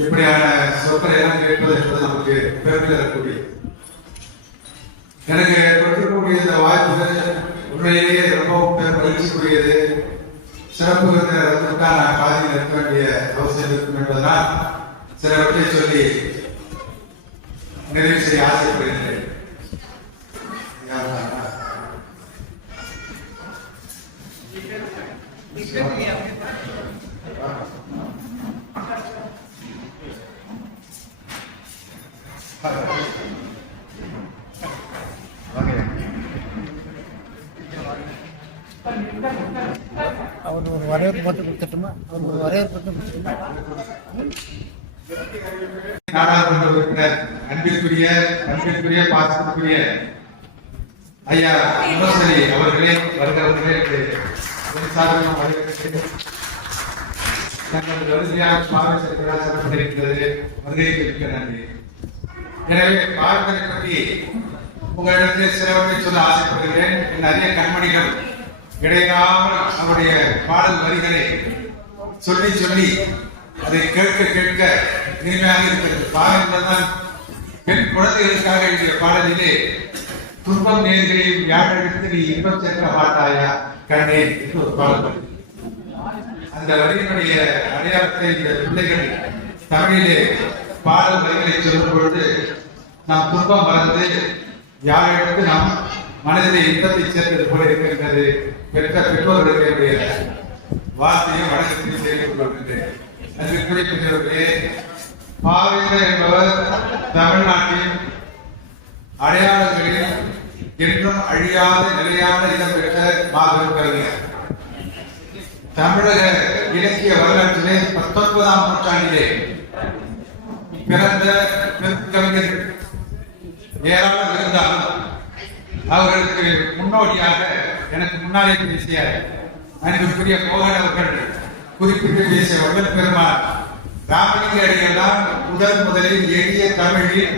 இப்படியான சொற்களை எல்லாம் கேட்பது என்பது நமக்கு பெருமை தரக்கூடிய. எனக்கு கொடுக்கக்கூடிய இந்த வாய்ப்பு உண்மையிலேயே ரொம்பவும் மகிழ்ச்சிக்குரியது. சிறப்பு விருந்தினருக்காக நான் காதில் இருக்க வேண்டிய அவசியம் இருக்கும் என்பதனால் சிலவற்றை சொல்லி நிறைவு செய்ய ஆசைப்படுகிறேன். அவர் ஒரு வரவேற்பு மட்டும் கொடுத்துட்டுமா? அவர் ஒரு வரவேற்பு மட்டும் கொடுத்துட்டுமா? நாடாளுமன்ற உறுப்பினர் அன்பிற்குரிய பாசத்துக்குரிய ஐயா முரசொலி அவர்களே வருகிறவர்களே சார்பிலும் வரவேற்கிறேன். தங்கள் வரிசையாக சுவாமி சிறப்பாக சிறப்பித்திருக்கிறது. வருகைக்கு மிக்க நன்றி. எனவே பாரதத்தை பற்றி உங்களிடத்தில் சிலவற்றை சொல்ல ஆசைப்படுகிறேன். என் நிறைய கண்மணிகள் இடையிடாமல் அவருடைய பாடல் வரிகளை சொல்லி சொல்லி அதை கேட்க கேட்க இனிமையாக இருக்கிறது. பாடல்கள் தான் பெண் குழந்தைகளுக்காக எழுதிய பாடலிலே துன்பம் நேர்களில் யாரெடுத்து நீ இன்பம் சேர்க்க மாட்டாயா கண்ணே என்று ஒரு பாடல் வருது. அந்த வரியினுடைய அடையாளத்தை இந்த பிள்ளைகள் தமிழிலே பாடல் வரிகளை சொல்லும் பொழுது நாம் துன்பம் மறந்து யாரெடுத்து நாம் மனதிலே இன்பத்தை சேர்ந்தது போல இருக்கின்றது. பெற்ற பெற்றோர்களுக்கு என்னுடைய வார்த்தையும் வணக்கத்தையும் தெரிவித்துக் கொள்கின்றேன். அதற்குரிய பெற்றோர்களே, பாவேந்தர் என்பவர் தமிழ்நாட்டின் அடையாளங்களில் என்றும் அழியாத நிலையான இடம் பெற்ற மாபெரும் கவிஞர். தமிழக இலக்கிய வரலாற்றிலே 19ஆம் நூற்றாண்டிலே பிறந்த கவிஞர்கள் ஏராளம் இருந்தாலும் அவர்களுக்கு முன்னோடியாக எனக்கு முன்னாலே பேசிய அன்புக்குரிய மோகன் அவர்கள் குறிப்பிட்டு பேசிய வள்ளல் பெருமான் ராமலிங்க அடிகள் தான் முதலில் எளிய தமிழில்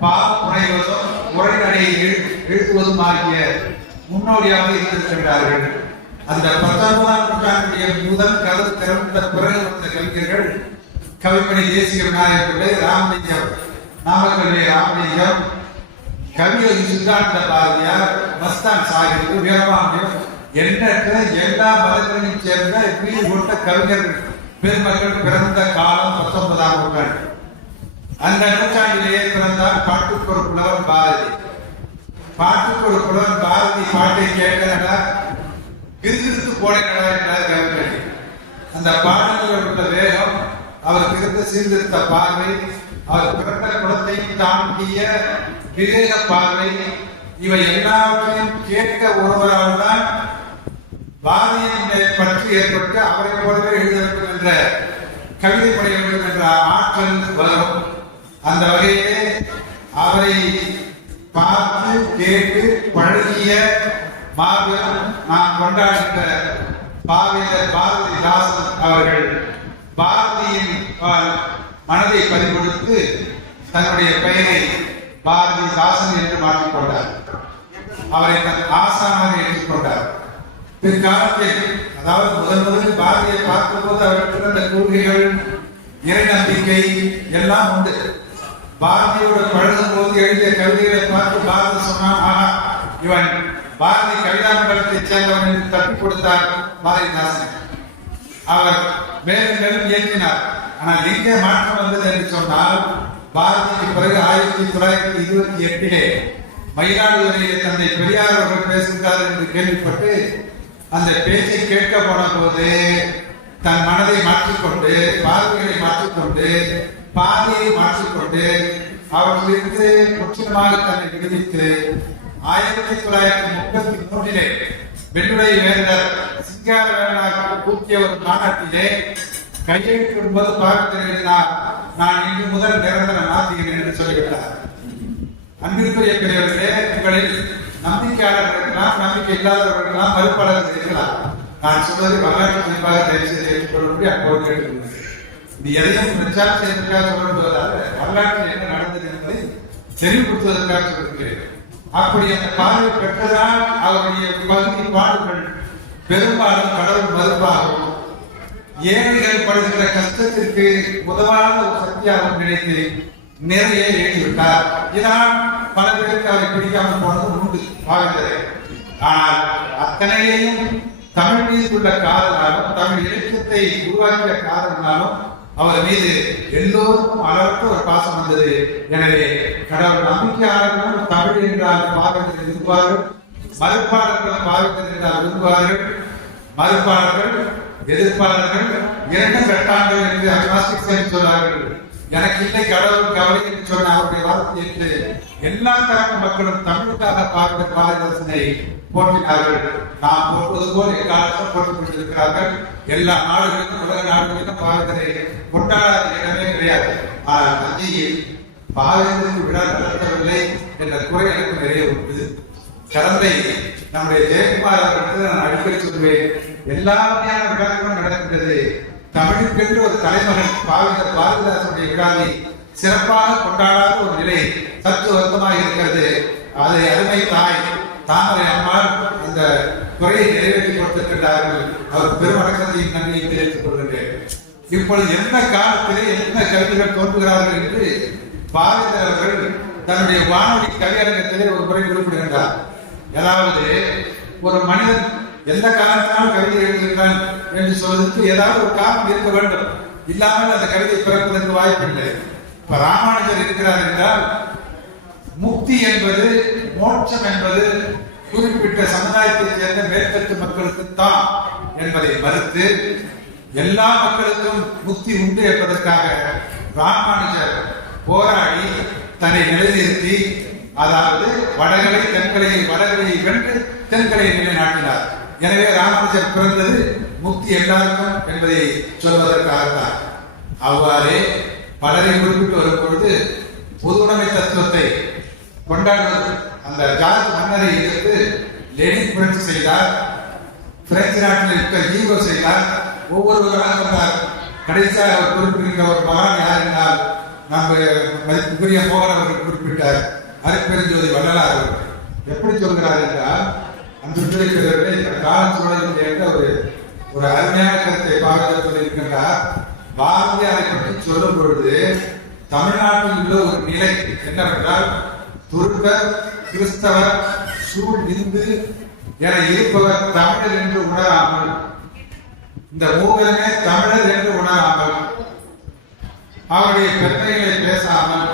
புனைவதும் உரைநடையை எழுதுவதும் ஆகிய முன்னோடியாக இருந்திருக்கின்றார்கள். அந்த 19ஆம் நூற்றாண்டுடைய முதல் கதவு திறந்த பிறகு வந்த கவிஞர்கள் கவிமணி தேசிய விநாயகர் பிள்ளை, ராமலிங்கம் நாமக்கல்லே ராமலிங்கம், கவியோகி சித்தாந்த பாரதியார், மஸ்தான் சாஹிப், வீரமாமியம் எண்ணற்ற எல்லா மதங்களையும் சேர்ந்த வீடு கொண்ட கவிஞர்கள் பெருமக்கள் பிறந்த காலம் 19ஆம் நூற்றாண்டு. அந்த நூற்றாண்டிலேயே பிறந்தார் பாட்டுக்கொரு புலவன் பாரதி. பாட்டுக்கொரு புலவன் பாரதி பாட்டை கேட்கிறதா கிருகிருத்து போனடா என்றார் கவிஞர். அந்த பாடல்கள் உள்ள வேகம், அவர் பிறந்த சீர்திருத்த பார்வை, அவர் பிறந்த குலத்தை தாண்டிய விவேக பார்வை, இவை எல்லாவற்றையும் கேட்க ஒருவரால் தான் பாரதியை பற்றி ஏற்பட்டு அவரை போலவே எழுத வேண்டும் என்ற கவிதை படைய வேண்டும் என்ற ஆற்றல் வரும். அந்த வகையிலே அவரை பார்த்து கேட்டு பழகிய மாபெரும் நாம் கொண்டாடுகின்ற பாரதிதாசன் அவர்கள் பாரதியின் மனதை பறிகொடுத்து தன்னுடைய பெயரை பாரதிதாசன் என்று மாற்றிக்கொண்டார். அவரை தன் ஆசானாக ஏற்றுக்கொண்டார். பிற்காலத்தில், அதாவது முதலில் பாரதியை பார்க்கும் போது அவர் பிறந்த கொள்கைகள், இறை நம்பிக்கை எல்லாம் உண்டு. பாரதியோடு பழகும் போது எழுதிய கவிதைகளை பார்த்து பாரதி சொன்னான், இவன் பாரதி கவிதாமண்டலத்தை சேர்ந்தவன் என்று தட்டி கொடுத்தார் பாரதிதாசன். அவர் மேலும் மேலும் இயக்கினார். ஆனால் எங்கே மாற்றம் வந்தது என்று சொன்னால், பாரதிக்கு பிறகு 1928 மயிலாடுதுறையிலே தந்தை பெரியார் அவர்கள் பேசுகிறார் என்று கேள்விப்பட்டு அந்த பேச்சை கேட்க போன போது தன் மனதை மாற்றிக்கொண்டு, பாரதிகளை மாற்றிக்கொண்டு, பாதையை மாற்றிக்கொண்டு, அவற்றிலிருந்து முற்றிலுமாக தன்னை விடுவித்து 1933 வெள்ளுடை வேந்தர் சிங்கார வேலனாக கூட்டிய ஒரு மாநாட்டிலே கையெழுத்திடும்போது பார்த்து எழுதினார், நான் இன்று முதல் நிரந்தர நாத்திகிறேன் என்று சொல்லிவிட்டார். அன்பிற்குரிய பெரியவர்களே, உங்களில் நம்பிக்கையாளர்கள் இருக்கலாம், நம்பிக்கை இல்லாதவர்களாம், மறுப்பாளர்கள் இருக்கலாம். நான் சொல்வதை வரலாற்று குறிப்பாக தயவு செய்து ஏற்றுக்கொள்ளும்படி அன்போடு கேட்டுக்கொள்கிறேன். இது எதையும் பிரச்சாரம் செய்வதற்காக சொல்லுவதாக வரலாற்றில் என்ன நடந்தது என்பதை தெளிவுபடுத்துவதற்காக சொல்கிறேன். அப்படி அந்த பார்வை பெற்றதால் அவருடைய பகுதி பாடல்கள் பெரும்பாலும் கடவுள் மறுப்பாகவும் ஏழைகள் படுகின்ற கஷ்டத்திற்கு உதவான ஒரு சக்தியாகவும் நினைத்து நிறைய எழுதிவிட்டார். இதனால் பல பேருக்கு அவரை பிடிக்காமல் போனது உண்டு வாழ்ந்தது. ஆனால் அத்தனையையும் தமிழ் மீது உள்ள காதலாலும், தமிழ் இலக்கியத்தை உருவாக்கிய காதலாலும் அவர் மீது எல்லோருக்கும் அளவற்ற ஒரு பாசம் வந்தது. எனவே கடவுள் நம்பிக்கையாளர்களும் தமிழ் என்றால் பாவத்தில் விரும்புவார்கள், மறுப்பாளர்கள் பாவத்தில் என்றால் விரும்புவார்கள். மறுப்பாளர்கள் எதிர்ப்பாளர்கள் இரண்டும் கட்டாங்கள் என்று அக்னாஸ்டிக்ஸ் சொன்னார்கள். எனக்கு இல்லை கடவுள் கவலை என்று சொன்ன அவருடைய வார்த்தை என்று எல்லா தரப்பு மக்களும் தமிழுக்காக பாரதிதாசனை போற்றினார்கள். நாம் போற்றுவது போல் எக்காலத்தும் போட்டுக் கொண்டிருக்கிறார்கள். எல்லா நாடுகளிலும் உலக நாடுகளிலும் பாரதியை கொண்டாடாத இடமே கிடையாது. ஆனால் தஞ்சையில் பாரதிக்கு விழா நடத்தவில்லை என்ற குறை எனக்கு நிறைய உண்டு. கடந்தை நம்முடைய ஜெயக்குமார் அவர்களுக்கு நான் அடிக்கடி சொல்வேன், எல்லா வகையான விழாக்களும் நடக்கின்றது. தமிழுக்கென்று ஒரு தலைமகன் பாரதிதாசனுடைய விழாவை சிறப்பாக கொண்டாடாத ஒரு நிலை சற்று வருத்தமாக இருக்கிறது. அதை அருமை தாய் தாமரை அம்மாள் அந்த குறையை நிறைவேற்றி கொடுத்திருக்கிறார்கள். அவர் பெருமடக்கத்தையும் நன்மையை தெரிவித்துக் கொள்கின்றேன். இப்பொழுது எந்த காலத்திலே என்ன கவிதைகள் தோன்றுகிறார்கள் என்று பாரதிதாசன் தன்னுடைய வானொலி கவியரங்கத்திலே ஒரு முறை குறிப்பிடுகின்றார். அதாவது ஒரு மனிதன் எந்த காரணத்தினால் கவிதை எழுதுகிறான் என்று சொல்வதற்கு ஏதாவது ஒரு காரணம் இருக்க வேண்டும். இல்லாமல் அந்த கவிதை பிறப்பதற்கு வாய்ப்பில்லை. இப்ப ராமானுஜர் இருக்கிறார் என்றால் முக்தி என்பது மோட்சம் என்பது குறிப்பிட்ட சமுதாயத்தைச் சேர்ந்த மேற்கத்து மக்களுக்கு தான் என்பதை மறுத்து எல்லா மக்களுக்கும் முக்தி உண்டு என்பதற்காக ராமானுஜர் போராடி தன்னை நிலைநிறுத்தி, அதாவது வடகளை தென்களை வடகளை வென்று தென்களை நிலைநாட்டினார். எனவே ராமானுஜர் பிறந்தது முக்தி எல்லாருக்கும் என்பதை சொல்வதற்காகத்தான். அவ்வாறே பலரை குறிப்பிட்டு வரும் பொழுது பொதுவுடைமை தத்துவத்தை கொண்டாடுவது, அந்த ஜார்ஜ் மன்னரை எதிர்த்து லெனின் புரட்சி செய்தார், பிரெஞ்சு நாட்டில் இருக்க ஈகோ செய்தார், ஒவ்வொருவராக வந்தார். கடைசியாக அவர் குறிப்பிடுகின்ற ஒரு மகான் யார் என்றால் நம்ம மதிப்புக்குரிய மோகன் அவர்கள் குறிப்பிட்டார். அருட்பெருஞ்சோதி வள்ளலார் அவர்கள் எப்படி சொல்கிறார் என்றால், அந்த கால சூழலில் என்ற ஒரு அருமையான கருத்தை பாரதியார் இருக்கின்றார். பாரதியாரை பற்றி சொல்லும் பொழுது தமிழ்நாட்டில் உள்ள ஒரு நிலை என்னவென்றால், துருக்கர், கிறிஸ்தவர், சூழ் இந்து என இருப்பவர் தமிழர் என்று உணராமல், இந்த மூவருமே தமிழர் என்று உணராமல், அவருடைய பெருமைகளை பேசாமல்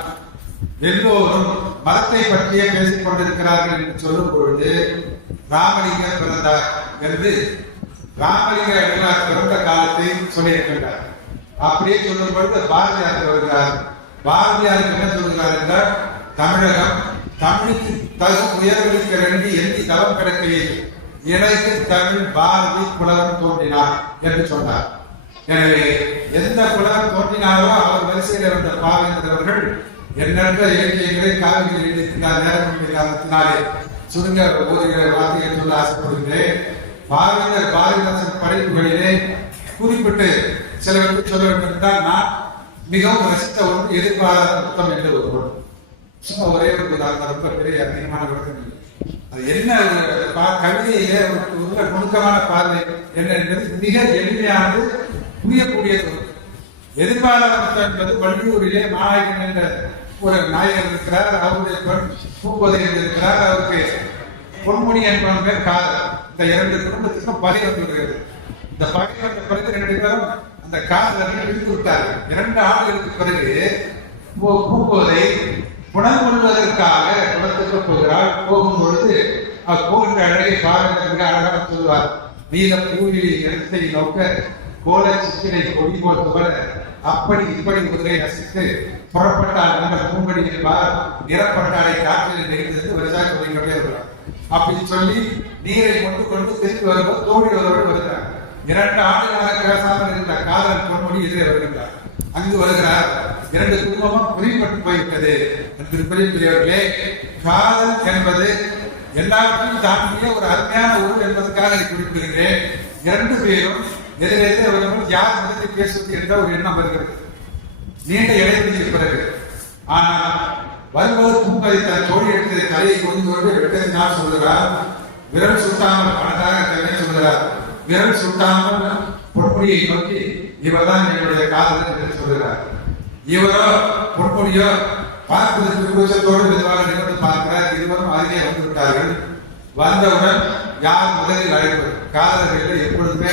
எல்லோரும் மதத்தை பற்றியே பேசிக் கொண்டிருக்கிறார்கள் என்று சொல்லும் பொழுது ராமலிங்கர் பிறந்தார் என்று ராமலிங்க அடிகளார் பிறந்த காலத்தை சொல்லியிருக்கின்றார். அப்படியே சொல்லும் பொழுது பாரதியார் வருகிறார். பாரதியாருக்கு என்ன சொல்கிறார் என்றால், தமிழகம் தமிழுக்கு தகும் உயர்வுகளுக்கு வேண்டி எண்ணி தவம் கிடக்கையில் இணைக்கு தமிழ் பாரதி புலவன் தோன்றினார் என்று சொன்னார். எனவே எந்த புலவன் தோன்றினாரோ அவர் வரிசையில் இருந்த பாவேந்தர் அவர்கள் எண்ணற்ற இலக்கியங்களை காவிரியில் எழுதியிருக்கிறார். நேரம் காரணத்தினாலே சுருங்க ஓரிரு வார்த்தைகள் சொல்ல ஆசைப்படுகிறேன். பாரதிதாசன் படைப்புகளிலே குறிப்பிட்டு சிலருக்கு சொல்ல வேண்டும் என்றால், நான் மிகவும் ரசித்த ஒன்று எதிர்பாராத புத்தம் என்று ஒரு பொருள். சும்மா ஒரே ஒரு உதாரணம், ரொம்ப பெரிய அதிகமான விளக்கம் இல்லை. அது என்ன கவிதையிலே உள்ள நுணுக்கமான பார்வை என்ன என்பது மிக எளிமையானது, புரியக்கூடியது. எதிர்பாராத புத்தம் என்பது வள்ளியூரிலே நாயகன் என்ற ஒரு நாயகர் இருக்கிறார். அவருடைய பெண் பூப்பதையில் இருக்கிறார். அவருக்கு பொன்முடி என்பவர் காதல். இந்த இரண்டு குடும்பத்துக்கும் பகை வந்துவிடுகிறது. இந்த பகை வந்த பிறகு ரெண்டு பேரும் அந்த காதலர்கள் இழுத்து விட்டார்கள். 2 ஆண்டுகளுக்கு பிறகு பூப்பதை புணர் கொள்வதற்காக குளத்துக்கு போகிறார். போகும் பொழுது அவர் போகின்ற அழகை பாரதியாக அழகாக சொல்வார். நீல பூவிலி இடத்தை நோக்க கோல சித்திரை கொடி போல் துவர அப்படி இப்படி குதிரை ரசித்து புறப்பட்டார் என்ற பூங்கடி என்பார். நிறப்பட்டாரை காற்றில் நெறிந்தது விவசாய கொண்டே வருகிறார். அப்படி சொல்லி நீரை கொண்டு திருப்பி வரும்போது தோழி ஒருவர் வருகிறார். 2 ஆண்டுகளாக பேசாமல் இருந்த காதல் பொன்முடி எதிரே வருகின்றார். அங்கு வருகிறார். 2 குடும்பமும் புரியப்பட்டு போய்விட்டது. பெரியவர்களே, காதல் என்பது எல்லாவற்றையும் தாண்டிய ஒரு அருமையான உறவு என்பதற்காக குறிப்பிடுகிறேன். 2 பேரும் எதிரேற்ற அவர்கள் யார் முதலில் பேசுவது என்ற ஒரு எண்ணம் வருகிறது நீண்ட இடைவெளிக்கு பிறகு. ஆனால் வருவது பூங்கதை தன் தோழி எடுத்த தலையை கொண்டு வெட்டத்தினால் சொல்கிறார். விரல் சுட்டாமல் பணக்காக சொல்கிறார். விரல் சுட்டாமல் பொன்முடியை நோக்கி இவர்தான் என்னுடைய காதலன் என்று சொல்கிறார். இவரோ பொன்முடியோ பார்ப்பதற்கு கூச்சத்தோடு மெதுவாக நிமிர்ந்து பார்க்கிறார். இருவரும் அருகே வந்து விட்டார்கள். வந்தவுடன் யார் முதலில் அழைப்பது? காதலர்கள் எப்பொழுதுமே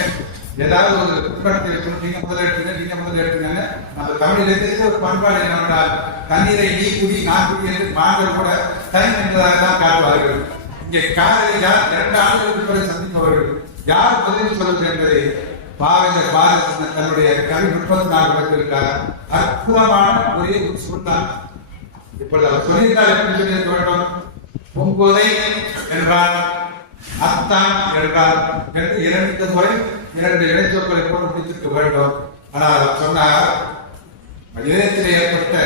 ஏதாவது ஒரு புத்தகத்தை வச்சு நீங்க முதல்ல எடுத்துங்க நம்ம தமிழில் ஒரு பண்பாடு என்னவென்றால் தண்ணீரை நீ குடி நான் குடி என்று மாணவர் கூட தனி என்பதாக தான் காட்டுவார்கள். இங்கே காலையில் யார் 2 ஆண்டுகளுக்கு பிறகு சந்திப்பவர்கள் யார் பதில் சொல்வது என்பதை பாவேந்தர் பாரதிதாசன் தன்னுடைய கவி 34 வைத்திருக்கிறார். அற்புதமான ஒரே ஒரு சொல். இப்பொழுது அவர் சொல்லியிருந்தால் எப்படி சொல்லியிருக்க வேண்டும்? பூங்கோதை என்றால் அத்தான் என்றால் என்று 2 முறை 2 இடைச்சொற்களை போட்டு முடித்திருக்க வேண்டும். ஆனால் அவர் சொன்னார், இதயத்தில் ஏற்பட்ட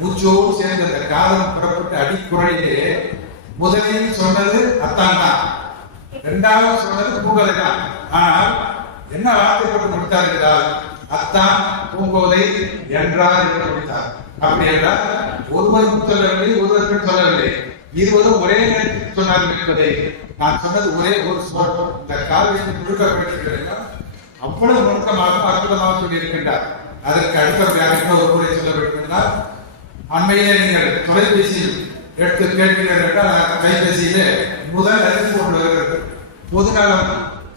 மூச்சோடு சேர்ந்த அந்த காதம் புறப்பட்ட அடிக்குறையிலே முதலில் சொன்னது அத்தான் தான், 2வது சொன்னது பூங்கோதை தான். ஆனால் என்ன வார்த்தை போட்டு முடித்தார் என்றால் அத்தான் பூங்கோதை என்றார் என்று முடித்தார். அப்படி என்றால் ஒருவரும் சொல்லவில்லை, ஒருவருக்கும் சொல்லவில்லை, இருவரும் ஒரே நேரத்தில் சொன்னார்கள் என்பதை நான் சொன்னது ஒரே ஒரு சொல். இந்த காவியத்தை முழுக்க அவ்வளவு நுணுக்கமாக அற்புதமாக சொல்லியிருக்கின்றார். அதற்கு அடுத்தபடியாக ஒரு முறை சொல்ல வேண்டும் என்றால், அண்மையிலே நீங்கள் தொலைபேசியில் எடுத்து கேட்கிறீர்கள் என்றால் கைபேசியிலே முதல் அறிவிப்பு கொண்டு வருகிறது. பொதுநலம்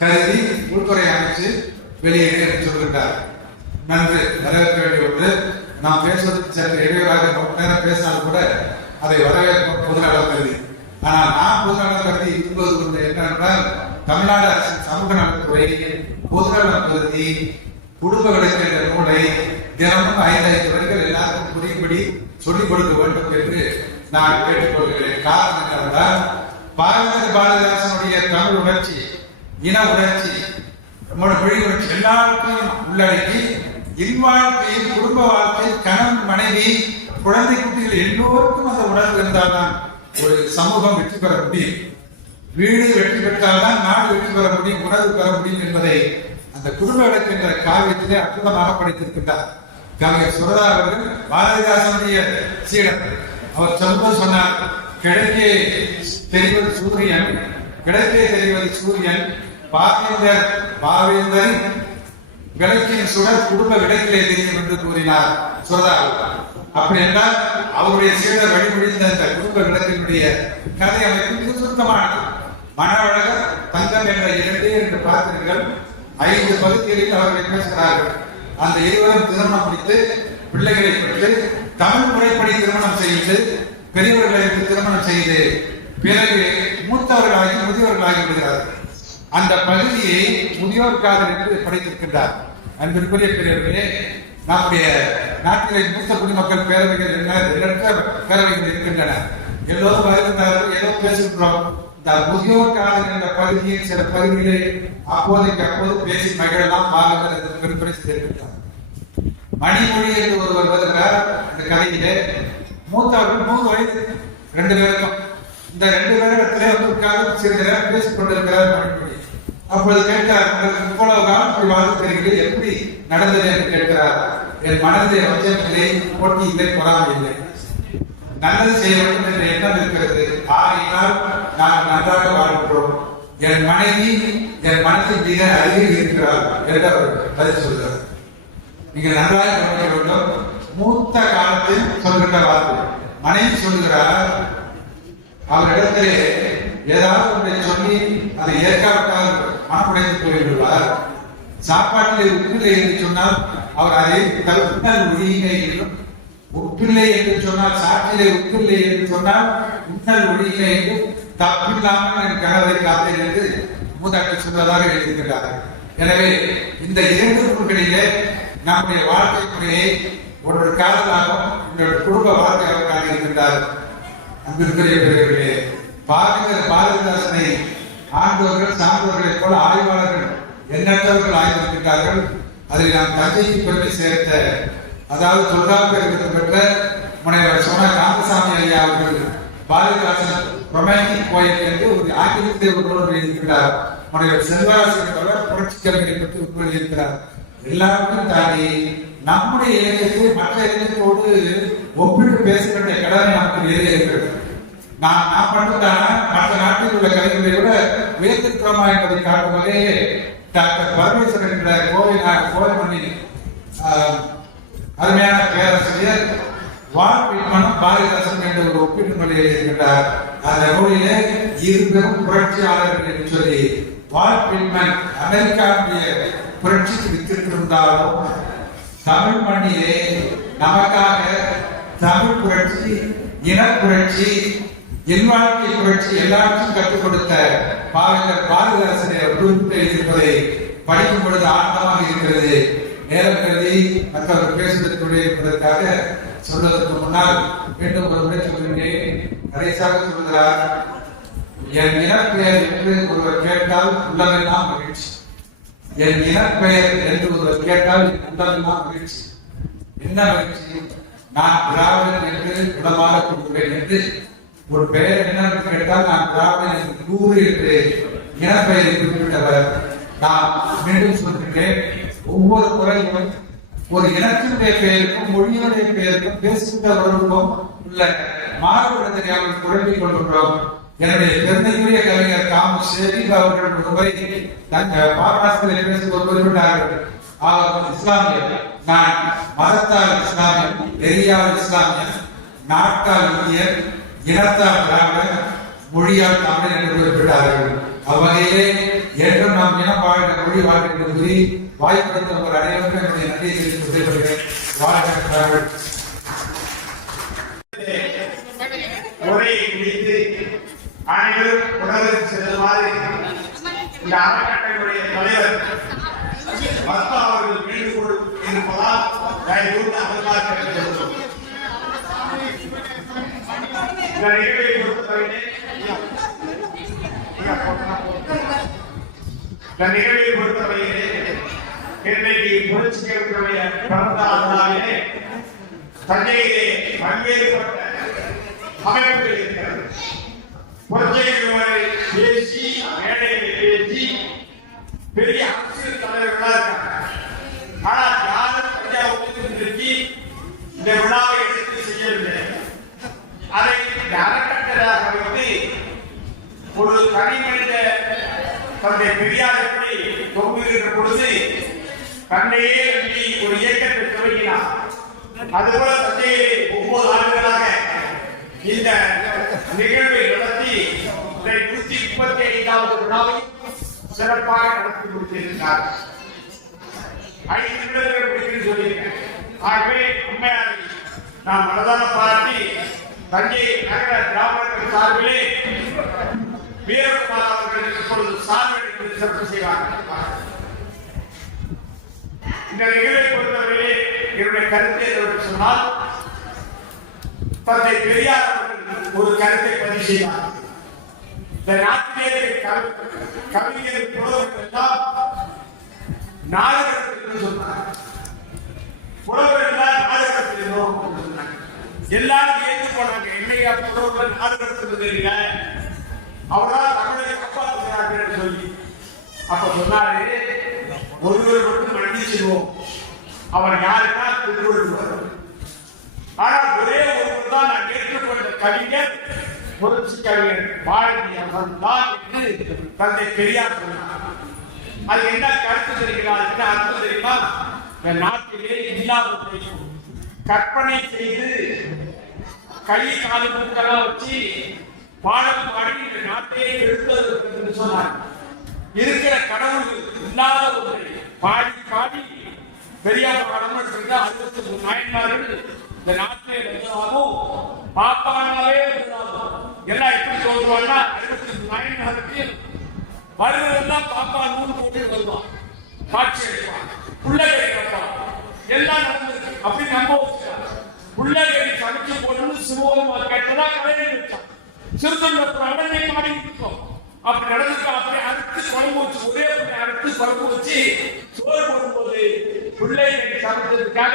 கருதி உள்துறை அமைச்சு வெளியேறு என்று சொல்கின்றார். நன்று, வரவேற்க வேண்டிய ஒன்று. நாம் பேசுவதற்கு சற்று இடைவெளியாக நேரம் பேசினாலும் கூட அதை வரவேற்போம் பொதுநலம் கருதி. ஆனால் நாம் பொதுநலம் கருதி இருப்பது ஒன்று என்னவென்றால், தமிழ்நாடு அரசின் சமூக நலத்துறை பொதுநலம் கருதி குடும்ப விளக்கு என்ற நூலை தினமும் 5 வரிகள் எல்லாருக்கும் புரியும்படி சொல்லிக் கொடுக்க வேண்டும் என்று நான் கேட்டுக்கொள்கிறேன். காரணம் என்னவென்றால், பாவேந்தர் பாரதிதாசனுடைய தமிழ் உணர்ச்சி, இன உணர்ச்சி, மொழி உணர்ச்சி எல்லாருக்கும் உள்ளடக்கி இல்வாழ்க்கையில், குடும்ப வாழ்க்கையில் கணவன் மனைவி குழந்தை குட்டிகள் எல்லோருக்கும் அந்த உணர்வு இருந்தால்தான் ஒரு சமூகம் வெற்றி பெற முடியும். வீடு வெற்றி பெற்றால்தான் நாடு வெற்றி பெற முடியும், உணர்வு பெற முடியும் என்பதை அந்த குடும்ப விளக்கு என்ற காவியத்திலே அற்புதமாக படைத்திருக்கின்றார். கவிஞர் சுரதா அவர்கள் பாரதிதாசனுடைய சீடன். அவர் சொல்லும்போது சொன்னார், கிழக்கே தெரிவது சூரியன், கிழக்கே தெரிவது சூரியன், பாவேந்தர் விளக்கின் சுடர் குடும்ப விளக்கிலே தெரியும் என்று கூறினார் சுரதா. அப்படி என்றால் அவருடைய சீடர் வழிமொழிந்த அந்த குடும்ப விளக்கினுடைய கதை அமைப்பு மிக சுருக்கமானது. மணவழகர், தங்கம் என்ற 2 பாத்திரங்கள் 5 பகுதிகளில் அவர்கள் பேசுகிறார்கள். அந்த இருவரும் திருமணம் முடித்து பிள்ளைகளை பெற்று தமிழ் முறைப்படி திருமணம் செய்து பெரியவர்களுக்கு திருமணம் செய்து பிறகு மூத்தவர்களாகி முதியவர்களாகி விடுகிறார்கள். அந்த பகுதியை முதியோர் காதல் என்று படைத்திருக்கின்றார். அன்பிற்குரிய பெரியவர்களே, நம்முடைய நாட்டிலே மூத்த குடிமக்கள் பேரவைகள் எண்ணற்ற பேரவைகள் இருக்கின்றன. எல்லோரும் வருகின்றார்கள், ஏதோ பேசுகின்றோம். இந்த முதியோர் காதல் என்ற பகுதியில் சில பகுதிகளை அப்போது பேசி மகிழலாம் பாருங்கள் பெருப்படை செய்திருக்கிறார். மணிமொழி என்று ஒருவர் வருகிறார். அந்த கதையிலே மூத்தவர்கள் 100 வயது 2 பேருக்கும். இந்த 2 பேரிடத்திலே வந்து சிறிது நேரம் பேசிக் கொண்டிருக்கிறார் மணிமொழி. அப்பொழுது கேட்கிறார், இவ்வளவு காலம் இப்படி வாழ்ந்து தெரிகிறது, எப்படி நடந்தது என்று கேட்கிறார். என் மனதிலே வஞ்சமில்லை, போட்டி இல்லை, பொறாமை இல்லை, நல்லது செய்ய வேண்டும் என்ற எண்ணம் இருக்கிறது. ஆகையினால் நாம் நன்றாக வாழ்கிறோம். என் மனைவி என் மனதில் மிக அருகில் இருக்கிறார் என்று அவர் பதில் சொல்கிறார். நீங்கள் நன்றாக கவனிக்க வேண்டும். மூத்த காலத்தில் சொல்கின்ற வார்த்தை. மனைவி சொல்கிறார், அவரிடத்திலே ஏதாவது ஒன்றை சொல்லி அதை ஏற்காவிட்டால் மனமுடைந்து போய்விடுவார். சாப்பாட்டிலே உப்பில்லை என்று சொன்னால் அவர் அதை தவிர்த்தால் ஒழியுங்க என்றும், உப்பில்லை என்று சொன்னால் சாற்றிலே உப்பில்லை என்று சொன்னால் உன்னல் ஒழியுங்க என்றும், தப்பில்லாமல் என் கணவரை காத்தேன் என்று மூதாட்டி சொல்வதாக எழுதியிருக்கிறார்கள். எனவே இந்த 2 நூல்களிலே நம்முடைய வாழ்க்கை முறையை ஒரு காதலாகவும் என்னுடைய குடும்ப வாழ்க்கையாக காட்டியிருக்கின்றார். அன்பிற்குரிய பெரியவர்களே, பாரதிதாசனை ஆண்டவர்கள் சான்றோர்களைப் போல ஆய்வாளர்கள் எண்ணற்றவர்கள் ஆய்ந்திருக்கின்றார்கள். அதில் நாம் தஞ்சைக்கு பெருமை சேர்த்த, அதாவது தொல்காப்பியருக்கு பெற்ற முனைவர் சோனா ராமசாமி ஐயா அவர்கள் பாரதிதாசன் ரொமான்டிக் போயட் என்று ஒரு ஆங்கிலத்தை ஒரு நூல் எழுதியிருக்கிறார். முனைவர் செல்வராசன் என்பவர் புரட்சி கவிஞரை பற்றி ஒரு நூல் எழுதியிருக்கிறார். எல்லாருக்கும் தாண்டி நம்முடைய இலக்கியத்தை மற்ற இலக்கியத்தோடு ஒப்பிட்டு பேச வேண்டிய கடமை நமக்கு நிறைய இருக்கிறது. நாம் மட்டும்தான மற்ற நாட்டில் உள்ள கவிஞர்களை விட உயர்ந்திருக்கிறோமா என்பதை காட்டும் வகையிலே டாக்டர் பரமேஸ்வரன் என்ற கோவை அருமையான பேராசிரியர் வாழ்வின்மனும் பாரதிதாசன் என்ற ஒரு ஒப்பீட்டு நூலை எழுதியிருக்கிறார். அந்த நூலிலே 2 பெரும் புரட்சியாளர்கள் என்று சொல்லி வாழ்வின்மன் அமெரிக்காவுடைய புரட்சிக்கு வித்திருந்தாலும் தமிழ் மண்ணிலே நமக்காக தமிழ் புரட்சி, இன புரட்சி, இல்வாழ்க்கை புரட்சி எல்லாருக்கும் கற்றுக் கொடுத்த பாவேந்தர் பாரதிதாசனை இருப்பதை படிக்கும் பொழுது ஆனந்தமாக இருக்கிறது. நேரம் கருதி மற்றவர்கள் பேசுவதற்குள்ளே இருப்பதற்காக சொல்வதற்கு முன்னால் மீண்டும் ஒரு முறை சொல்கிறேன். கடைசியாக சொல்கிறார், என் இனப்பெயர் என்று ஒருவர் கேட்டால் உள்ளமெல்லாம் மகிழ்ச்சி. என் இனப்பெயர் என்று ஒருவர் கேட்டால் உள்ளமெல்லாம் மகிழ்ச்சி. என்ன மகிழ்ச்சி? நான் திராவிடன் என்று உடமாக கொடுக்கிறேன் என்று ஒரு பெயர் என்னன்னு கேட்டால் நான் திராவிடன் என்று 100 என்று இனப்பெயரை குறிப்பிட்டவர். நான் மீண்டும் சொல்கிறேன், ஒவ்வொரு முறையும் ஒரு இனத்தினுடைய பெயருக்கும் மொழியினுடைய பெயருக்கும் பேசுகின்றவர்களுக்கும் உள்ள மாறுபடுத்த தெரியாமல் குழம்பிக் கொள்கின்றோம். என்னுடைய பெருமைக்குரிய கவிஞர் காமு ஷெரீப் அவர்கள் ஒரு முறை பாராசத்தில் பேசும்போது குறிப்பிட்டார்கள், அவர் இஸ்லாமியர், நான் மதத்தால் இஸ்லாமியன், நெறியால் இஸ்லாமியன், நாட்டால் இந்தியன், இனத்தால் திராவிடர், மொழியால் தமிழ் என்று குறிப்பிட்டார்கள். அவ்வகையிலே என்றும் நாம் இனம் வாழ்ந்த மொழி வாழ்க்கை கூறி வாய்ப்படுத்த ஒரு அனைவருக்கும் என்னுடைய நன்றியை தெரிவித்து விடைபெறுகிறேன். வாழ்க உரையை முடித்து அனைவரும் உணவருக்கு செல்லுமாறு இந்த அறக்கட்டளையுடைய தலைவர் பக்தா அவர்கள் வேண்டுகோள் இருப்பதால் தயவுகூர்ந்து அவர்களால் கேட்டுக்கொள்கிறோம். இந்த நிகழ்வை பொறுத்தவரையிலே இன்றைக்கு புரட்சிகளுடைய பிறந்த நாளிலே தஞ்சையிலே பல்வேறுபட்ட அமைப்புகள் இருக்கிறது. புரட்சிகளை பேசி மேடைகளை பேசி பெரிய அரசியல் தலைவர்களாக இருக்காங்க. ஆனால் யாரும் தஞ்சாவூருக்கு இன்றைக்கு இந்த விழாவை எடுத்து செய்யவில்லை. அதை அறக்கட்டளையாக வைத்து ஒரு தனி மனித தந்தை பெரியார் எப்படி தொங்குகின்ற பொழுது தன்னையே நம்பி ஒரு இயக்கத்தை துவங்கினார். அதுபோல தந்தையை 9 ஆண்டுகளாக இந்த நிகழ்வை நடத்தி 135வது விழாவை சிறப்பாக நடத்தி கொடுத்திருக்கிறார். 5 நிமிடங்கள் முடிக்கணும்னு சொல்லியிருக்கேன். ஆகவே உண்மையாக நாம் மனதான பாராட்டி தஞ்சை நகர திராவிடர்கள் சார்பிலே வீரகுமார் அவர்கள் இப்பொழுது சார்பு சிறப்பு செய்வார்கள். இந்த நிகழ்வை பொறுத்தவரையிலே என்னுடைய கருத்தை சொன்னால், தந்தை பெரியார் அவர்கள் ஒரு கருத்தை பதிவு செய்வார். இந்த நாட்டிலே கவிஞர் புலவர்கள் எல்லாம் நாடகத்தில் சொன்னார். புலவர்கள் எல்லாம் நாடகத்தில் சொன்னாங்க. எல்லாரும் ஏற்று போனாங்க. என்னையா புலவர்கள் நாடகத்தில் தெரியல, அவரால் தமிழை காப்பாற்றுகிறார்கள் என்று சொல்லி அப்ப சொன்னாரு, ஒருவர் மட்டும் மன்னிச்சிடுவோம், அவர் யாருன்னா திருவள்ளுவர். ஆனால் ஒரே ஒருவர் தான் நான் ஏற்றுக்கொண்ட கவிஞர் புரட்சி கவிஞர் பாரதி அவர்கள் தான் என்று தந்தை பெரியார் சொன்னார். அது என்ன கருத்து தெரிகிறார், என்ன அர்த்தம் தெரியுமா? இந்த நாட்டிலே இல்லாத கற்பனை செய்து கை காலு மூக்கெல்லாம் வச்சு பாடம் பாடி இந்த நாட்டையே எடுத்தது என்று சொன்னார். இருக்கிற கடவுள் இல்லாத ஒன்றை பாடி பாடி பெரியார் பாடம் 63 நாயன்மார்கள் இந்த நாட்டிலே இருந்தாலும் பாப்பானாவே இருந்தாலும் எல்லாம் எப்படி சொல்லுவாங்கன்னா 63 நாயன்மாருக்கு வருவதெல்லாம் பாப்பா நூல் போட்டு வருவான், காட்சி அளிப்பான், புள்ளகை வைப்பான், எல்லாம் நடந்திருக்கு. அப்படி நம்ப வச்சுட்டான். புள்ளகை சமைச்சு போட்டு சிவகமா கேட்டதா கலையை வச்சான். சிறுத்தொண்டர் உடனே மாறி இருக்கும். அப்படி நடந்துட்டு அப்படி அறுத்து குழம்பு வச்சு ஒரே அறுத்து குழம்பு வச்சு சோறு போடும்போது பிள்ளைகளை சமைச்சதுக்காக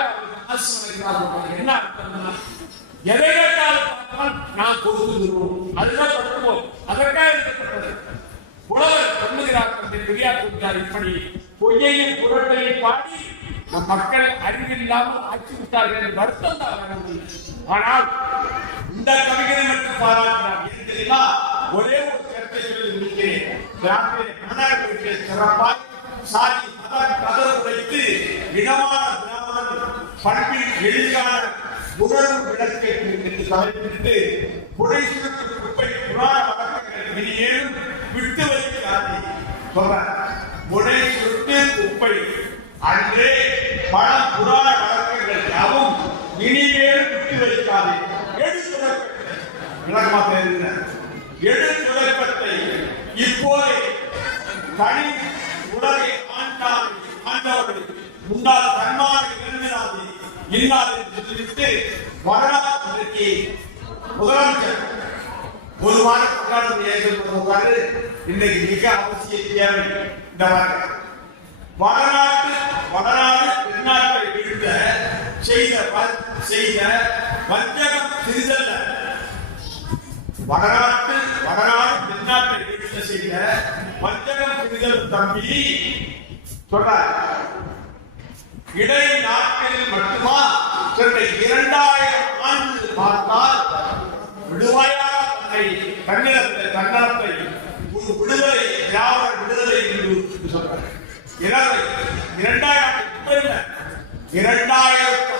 என்ன அர்த்தம்னா, எதை கேட்டாலும் நான் கொடுத்துருவோம், அதுதான் தத்துவம். அதற்காக இருக்கப்பட்டது. புலவர் சொல்லுகிறார், தந்தை பெரியார் சொல்கிறார், இப்படி பொய்யையும் புரட்டையும் பாடி நம் மக்கள் அறிவில்லாமல் ஆக்கிவிட்டார்கள் வருத்தம் தான். ஆனால் இந்த கவிஞரை மட்டும் பாராட்டினார். ஒரே ஒரு கருத்தை சொல்லி முடிக்கிறேன். சிறப்பாய் சாதி கதர் உடைத்து விதமான பிராமணன் பண்பில் எளிதான உணர்வு விளக்கை என்று தலைப்பிட்டு புடை சுருட்டு குப்பை புராண வழக்குகள் விதியேறும் விட்டு வைக்கிறார்கள் சொல்றார். முனை சுட்டு குப்பை அன்றே பல புராண வழக்கங்கள் யாவும் இனிமேலும் விட்டு வைக்காது. எடுத்துரைப்பத்தை இப்போதே தனி உலகை ஆண்டவர்கள் முன்னாள் தன்மான இளைஞராது இல்லாது சொல்லிவிட்டு வரலாற்று முதலமைச்சர் ஒரு வாரம் இன்னைக்கு மிக அவசிய தேவை. இந்த வடநாடு தென்னாட்டை வீழ்த்த செய்த வஞ்சகம் சிறிதல்ல. வடநாடு தென்னாட்டை வீழ்த்த செய்த வஞ்சகம் சிறிதல் தம்பி சொல்றார். இடை நாட்களில் மட்டுமா சென்ற 2000 ஆண்டு பார்த்தால் விடுவாயா தன்னலத்தை விடுதலை திராவிட விடுதலை என்று சொல்றார். 2000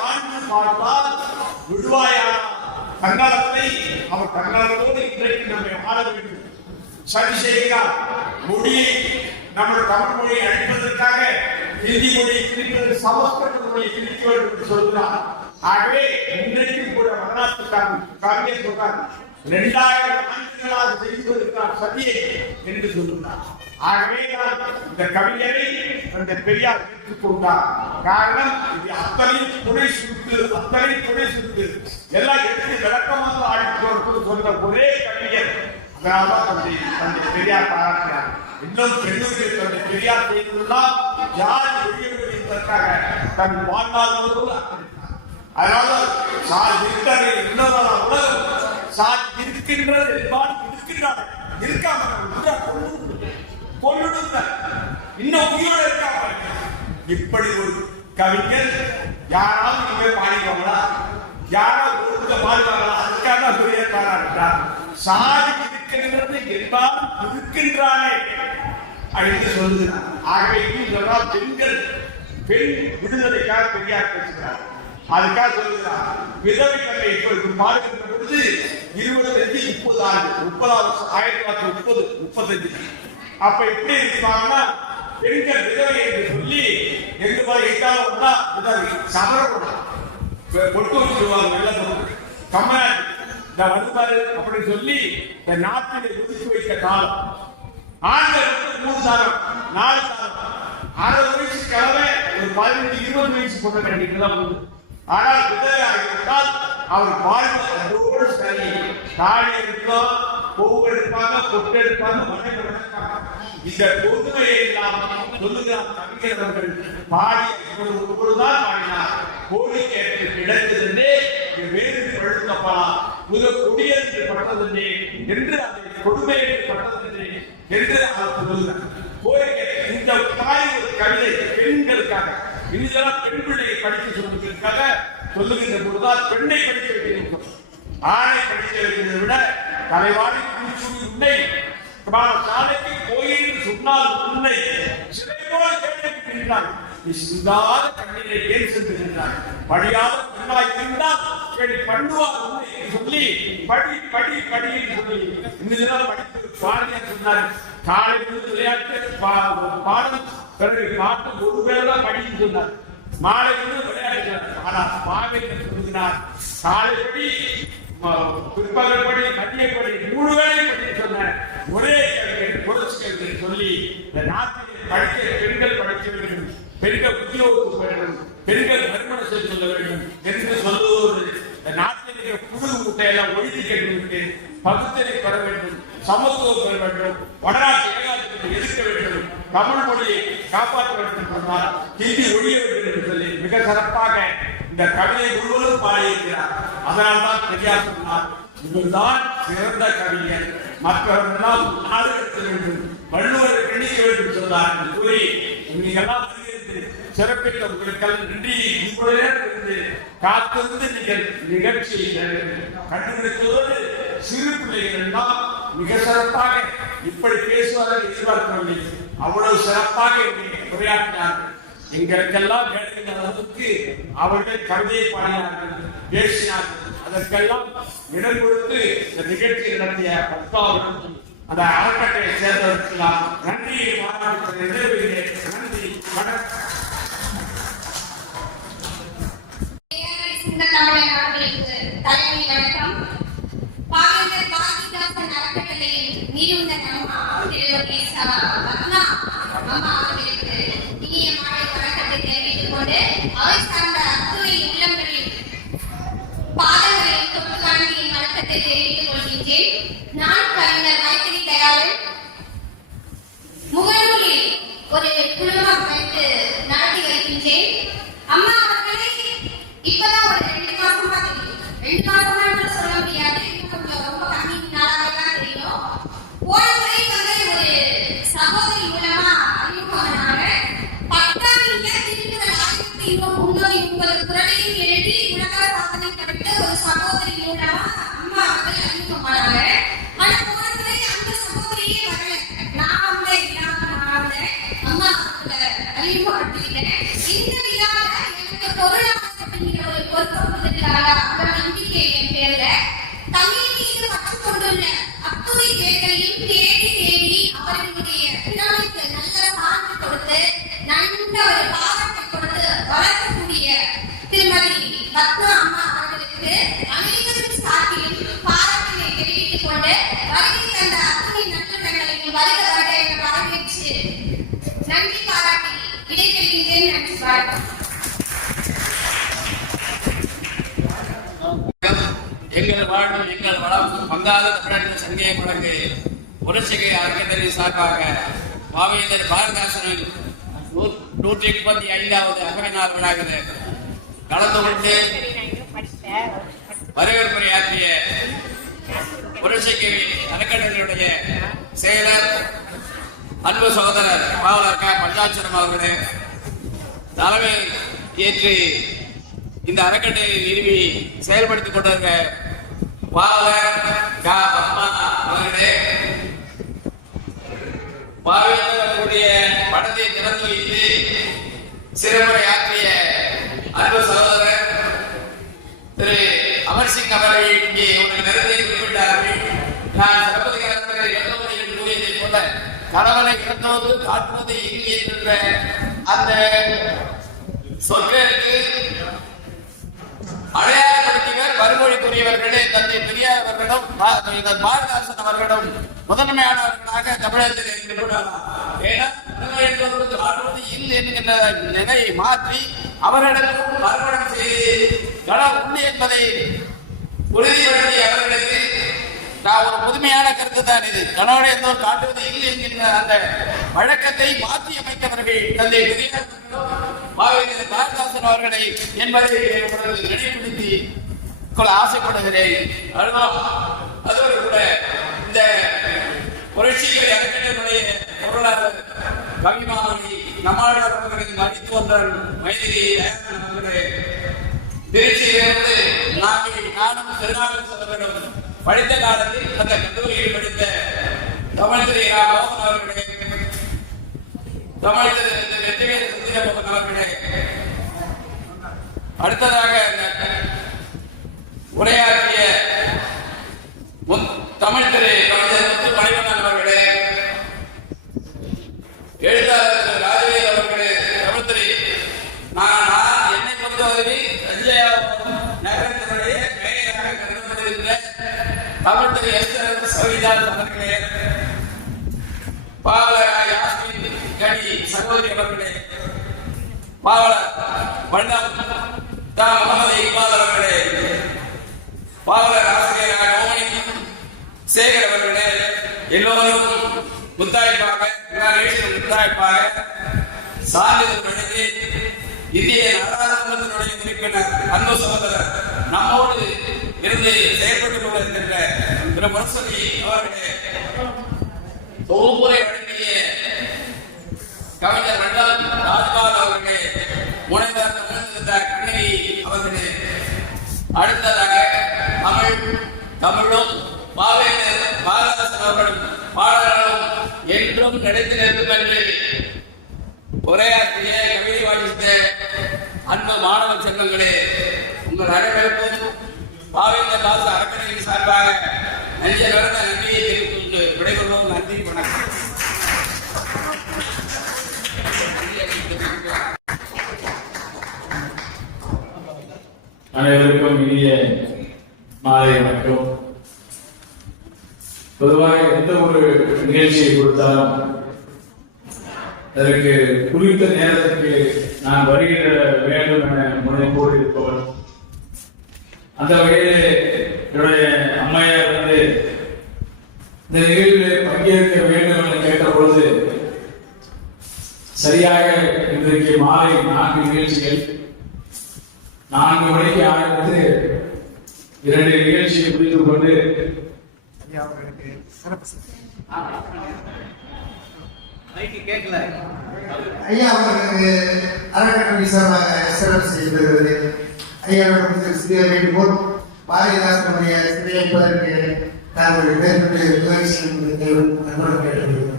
ஆண்டு பார்த்தால் விடுவாயா தன்னலத்தை அவர் தன்னலத்தோடு இன்றைக்கு நம்மை வாழ வேண்டும். சரி செய்கிறார். மொழியை நம்முடைய தமிழ் மொழியை அழிப்பதற்காக ஹிந்தி மொழியை திணிப்பது சமஸ்கிருத மொழியை திணிக்க வேண்டும் என்று சொல்கிறார். ஆகவே இன்றைக்கு கூட வரலாற்று கவிஞர் சொல்றார் 2000 ஆண்டுகளாக செய்திருக்கிறார் சதியை என்று சொல்லுகிறார். ஆகவே இந்த கவிஞரை அந்த பெரியார் ஏற்றுக்கொண்டார். காரணம் இது அத்தனை துணை சுட்டு எல்லாம் எடுத்து விளக்கமாக ஆடிட்டு சொன்ன ஒரே கவிஞர். அதனால்தான் தந்தை பெரியார் பாராட்டினார். இன்னும் பெண்ணுக்கு தந்தை பெரியார் செய்துள்ளார் யார் வெளியேறுவதற்காக தன் வாழ்நாள் அதனால சார் இருக்கிறது இன்னொரு உலகம் சார் இருக்கின்றது இருக்கின்றார் இருக்காம கொள்ளுடுங்க இன்னும் உயிரோடு இருக்காம. இப்படி ஒரு கவிஞர் யாராவது இங்கே பாடிவாங்களா? யாராவது ஒழுங்க பாடுவாங்களா? அதுக்காக பெரியார் பாராட்டார். சாதி இருக்கின்றது எல்லாரும் இருக்கின்றானே அப்படின்னு சொல்லுகிறார். ஆகவே சொன்னால் பெண் விடுதலைக்காக பெரியார் பேசுகிறார். அதுக்காக சொல்லுகிறார் விதவை கல்வி இப்ப பாடுகின்ற பொழுது 25-30 ஆண்டு 1930 அப்ப எப்படி இருப்பாங்கன்னா பெண்கள் விதவை என்று சொல்லி எங்க வந்தா விதவை சமரப்படும் பொட்டு வச்சுருவாங்க வெள்ளத்தோடு கம்மநாட்டு இந்த வந்துபாரு அப்படின்னு சொல்லி இந்த நாட்டினை ஒதுக்கி வைத்த காலம். ஆண்கள் 3 சாரம் 4 சாரம் 60 வயசு கிழமை ஒரு 15-20 வயசு பொண்ணு கண்டிப்பா ஆனால் விதவையாகிவிட்டால் அவர் வாழ்வு சரி தாழ் இருக்கும் பூவு எடுப்பாங்க பொட்டு எடுப்பாங்க மனை நடப்பாங்க. இந்த பொதுமையை எல்லாம் சொல்லுகிறார் கவிஞர்கள் பாடிய ஒருதான் பாடினார். கோரிக்கை கிடைத்ததென்றே வேறு பழுத்தப்பலாம் புத குடியரசு பட்டதென்றே என்று அதை கொடுமை பட்டதென்றே என்று அவர் சொல்லுகிறார். கோரிக்கை இந்த தாய் ஒரு கவிதை பெண்களுக்காக இதெல்லாம் பெண் பிள்ளையை படிக்க சொல்வதற்காக சொல்லுகின்ற பொழுதால் பெண்ணை படிக்க வைக்கிறோம். ஆணை படிக்க வைக்கிறதை விட தலைவாரி பூச்சூடி உன்னை சாலைக்கு கோயில் சொன்னால் உன்னை சிலை போல கேட்டிருக்கிறார். நீ சிந்தாத கண்ணீரை ஏன் சென்றிருக்கிறார். படியாத பெண்ணாய் இருந்தால் பண்ணுவார் உன்னை சொல்லி படி படி படி என்று சொல்லி இன்னும் படித்து பாரதியார் சொன்னார். காலை விளையாட்டு பாடம் பிறகு பாட்டு ஒரு பேர்தான் படின்னு சொன்னார். மாலை விளையாட்டு ஆனால் பாவை சொல்லுகிறார். காலைப்படி பிற்பகல் படி மதியப்படி 3 வேளை படி சொன்ன ஒரே கவிஞர் சொல்லி இந்த நாட்டில் படிக்க பெண்கள் படிக்க வேண்டும், பெண்கள் உத்தியோகத்துக்கு வேண்டும், பெண்கள் மறுமணம் செய்து கொள்ள வேண்டும் என்று சொல்லுவோடு இந்த நாட்டில் புது முட்டையெல்லாம் ஒழித்து கேட்டுவிட்டு பகுத்தலை பெற வேண்டும், சமத்துவம் பெற வேண்டும், வடநாட்டு ஏகாதிபத்தை எதிர்க்க வேண்டும், தமிழ் மொழியை காப்பாற்ற வேண்டும் சொன்னார். ஹிந்தி ஒழிய வேண்டும் என்று சொல்லி மிக சிறப்பாக இந்த கவிதை முழுவதும் பாடியிருக்கிறார். அதனால்தான் பெரியார் சொன்னார் இவர்தான் சிறந்த கவிஞர், மற்றவர்களெல்லாம் நாடுகளுக்க வேண்டும், வள்ளுவரை கணிக்க வேண்டும் சொன்னார் என்று கூறி நீங்கெல்லாம் சிறப்பித்த உங்களுக்கெல்லாம் நன்றி. உங்களுடைய காத்திருந்து நீங்கள் நிகழ்ச்சியை கண்டுபிடித்ததோடு சிறு பிள்ளைகள் எல்லாம் மிக சிறப்பாக இப்படி பேசுவார்கள் எதிர்பார்க்கவில்லை. அவ்வளவு சிறப்பாக உரையாற்றினார்கள். எங்களுக்கெல்லாம் வேண்டுகின்ற அளவுக்கு அவர்கள் கவிதையை பாடினார்கள், பேசினார்கள். அதற்கெல்லாம் இடம் கொடுத்து இந்த நிகழ்ச்சி நடத்திய 10வது அந்த அறக்கட்டளை சேர்ந்தவர்களுக்கெல்லாம் நன்றியை பாராட்டுவது நிறைவேறிய நன்றி வணக்கம். சிங்கத்தமிழன் அவர்களுக்கு தலைமை வணக்கம். பாவேந்தர் பாரதிதாசன் அறக்கட்டளையின் நிறுவனர் அம்மா திருவடி பத்மா அம்மா அவர்களுக்கு இனிய மாலை வணக்கத்தை தெரிவித்துக் கொண்டு அவை சார்ந்த அத்துணை உள்ளங்களில் பாதங்களில் தொட்டு வணங்கியின் வணக்கத்தை தெரிவித்துக் கொள்கின்றேன். நான் கலைஞர் மைத்திரி தயாளன் முகநூலில் ஒரு குழுமம் வைத்து நடத்தி வருகின்றேன். அம்மா அவர்களை இப்பதான் ஒரு 2 மாசமா தெரியும். 2 மாசமா சொல்ல முடியாது, கொஞ்சம் ரொம்ப கம்மி நாளாக தான் தெரியும். ஒரு முறை ஒரு சகோதரி மூலமா அறிமுகமானாங்க. 10ஆம் திருக்குறள் 1330 குறளையும் எழுதி உலக சாதனை படைத்த ஒரு சகோதரி மூலமா அம்மா அவர்கள் அறிமுகமானாங்க. ஆனா போன முறை அந்த சகோதரியே வரல. நான் அம்மா அவர்களை அறிமுகப்படுத்திக்கிட்டேன். இந்த விழாவில் எனக்கு பொருளாதார ஒரு பொருத்தம் அவர் நம்பிக்கை என் பேர்ல தமிழ் மீது பற்று கொண்டுள்ள அத்துணை பேர்களையும் தேடி அவர்களுடைய திறமைக்கு நல்ல சான்று கொடுத்து நல்ல ஒரு பாராட்டை கொடுத்து வளர்க்கக்கூடிய திருமதி பத்மா அம்மா அவர்களுக்கு அனைவரும் சார்பிலும் பாராட்டினை தெரிவித்துக் கொண்டு வருகை தந்த அத்துணை நல்லெண்ணங்களையும் வருக வருக என வரவேற்று நன்றி பாராட்டி விடைபெறுகின்றேன். நன்றி வணக்கம். எங்கள் வாழ்வு எங்கள் வளம் பங்காத தமிழர்கள் சங்கையை முழங்கு புரட்சிகை அறக்கட்டளை சார்பாக பாவேந்தர் பாரதிதாசனின் 135வது அகவை நாள் விழாவில் கலந்து கொண்டு வரவேற்புரையாற்றிய புரட்சிகை அறக்கட்டளையுடைய செயலர் அன்பு சகோதரர் பாவலர் பஞ்சாட்சரம் அவர்களே, தலைமை ஏற்று இந்த அறக்கட்டளை நிறுவி செயல்படுத்திக் கொண்டிருக்க பாவலர் பத்மா அவர்களே, பாவேந்தருடைய படத்தை திறந்து வைத்து சிறப்புரை ஆற்றிய அன்பு சகோதரர் திரு அமர்சிங் அவர்கள் இங்கே ஒரு கருத்தை குறிப்பிட்டார்கள். நான் சிறப்பதிகாரத்தில் இறந்தவர்கள் கூறியதை போல கணவனை இறந்தோடு காட்டுவது இல்லை என்ற அந்த சொற்களுக்கு அடையாளப்படுத்தியவர் மறுமொழிக்குரியவர்களே தந்தை பெரியார் அவர்களும் பாரதிதாசன் அவர்களும் முதன்மையானவர்களாக தமிழகத்தில் இருக்கிறார். ஏன்னா ஆற்றுவது இல்லை என்கின்ற நிலையை மாற்றி அவர்களுக்கும் மறுமணம் செய்து கண உண்டு என்பதை உறுதிப்படுத்திய அவர்களுக்கு நான் ஒரு புதுமையான கருத்து தான் இது. கணவனை காட்டுவது இல்லை என்கின்ற அந்த வழக்கத்தை மாற்றி அமைத்தவர்கள் தந்தை பெரியார் பாரதிதாசன் அவர்களை என்பதை நினைவுபடுத்தி கொள்ள ஆசைப்படுகிறேன். அதோடு கூட இந்த புரட்சிகளை அறக்கட்டளையுடைய பொருளாளர் கவிமாமணி நம்மாழ்வார் அவர்களின் மதித்துவன்றன் மைதிரி அவர்களே, திருச்சியிலிருந்து நானும் திருநாவுக்கரசரும் படித்த காலத்தில் அந்த கல்லூரியில் படித்த தமிழ் திரு மோகன் அவர்களே, தமிழ் திரு வெற்றிவேல் சுந்தரமோகன் அவர்களே, அடுத்ததாக உரையாற்றிய தமிழ் திரு கவிஞர் மணிவண்ணன் அவர்களே, எழுத்தாளர் திரு ராஜவேல் அவர்களே, தமிழ் திரு நான் என்னை பொறுத்தவரை நகரத்தினுடைய மேயராக கருதப்படுகின்ற தமிழ் திரு எஸ் சவிதாஸ் அவர்களே, பாவலர் யாஸ்மின் கனி சகோதரி அவர்களே, பாவலர் வண்ணம் முகமது இக்பால் அவர்களே, பாவலர் ஆசிரியர் நோமணி சேகர் அவர்களே, எல்லோரும் முத்தாய்ப்பாக சான்றிதழ் வழங்கி இந்திய நாடாளுமன்றத்தினுடைய உறுப்பினர் அன்பு சகோதரர் நம்மோடு இருந்து செயல்பட்டுக் கொண்டிருக்கின்ற திரு முரசொலி அவர்களே, தொகுப்புரை வழங்கிய கவிஞர் மண்டல் ராஜ்பால் அவர்களே, முனைவர் கண்ணகி அவர்களே, அடுத்ததாக தமிழும் பாரதிதாசன் அவர்களும் பாடல்களும் என்றும் கிடைத்து நிற்கும் என்று உரையாற்றிய கவிதை வாசித்த அன்பு மாணவ செல்வங்களே, உங்கள் அனைவருக்கும் பாவேந்தர் தாஸ் அறக்கட்டளையின் சார்பாக நன்றியை தெரிவித்துக் கொண்டு விடைபெறுவோம். அனைவருக்கும் இனிய மாலை வணக்கம். பொதுவாக எந்த ஒரு நிகழ்ச்சியை கொடுத்தாலும் அதற்கு குறித்த நேரத்திற்கு நான் வருகிற வேண்டும் என முனைப்போடு இருப்பவர். அந்த வகையிலே என்னுடைய அம்மையார் வந்து இந்த நிகழ்வில் பங்கேற்க வேண்டும் என கேட்ட பொழுது சரியாக இன்றைக்கு மாலை 4 நிகழ்ச்சிகள் 4 மணிக்கு ஆரம்பித்து 2 நிகழ்ச்சியை முடித்துக் கொண்டு ஐயா அவர்களுக்கு அறக்கட்டளை சார்பாக சிறப்பு செய்யப்படுகிறது. ஐயா அவர்களுக்கு சிறிய வேண்டுகோள், பாரதிதாசனுடைய சிறையைப்பதற்கு தாங்கள் மேற்கொண்டு முயற்சி அன்புடன் கேட்டுக்கொள்கிறோம்.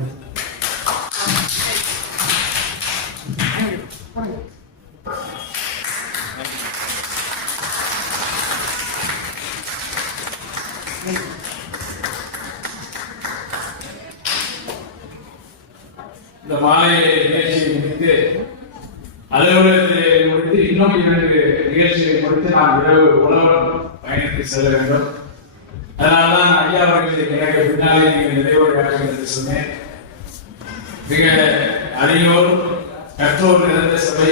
இந்த மாலை நிகழ்ச்சியை முடித்து அலுவலகத்திலே முடித்து இன்னும் 2 நிகழ்ச்சியை முடித்து நான் இரவு உழவன் பயணித்து செல்ல வேண்டும். அதனால்தான் ஐயா அவர்கள் எனக்கு பின்னாலே நீங்கள் நிறைவுரையாற்றுங்கள் என்று சொன்னேன். மிக அடியோர் கற்றோர் நிறைந்த சபை.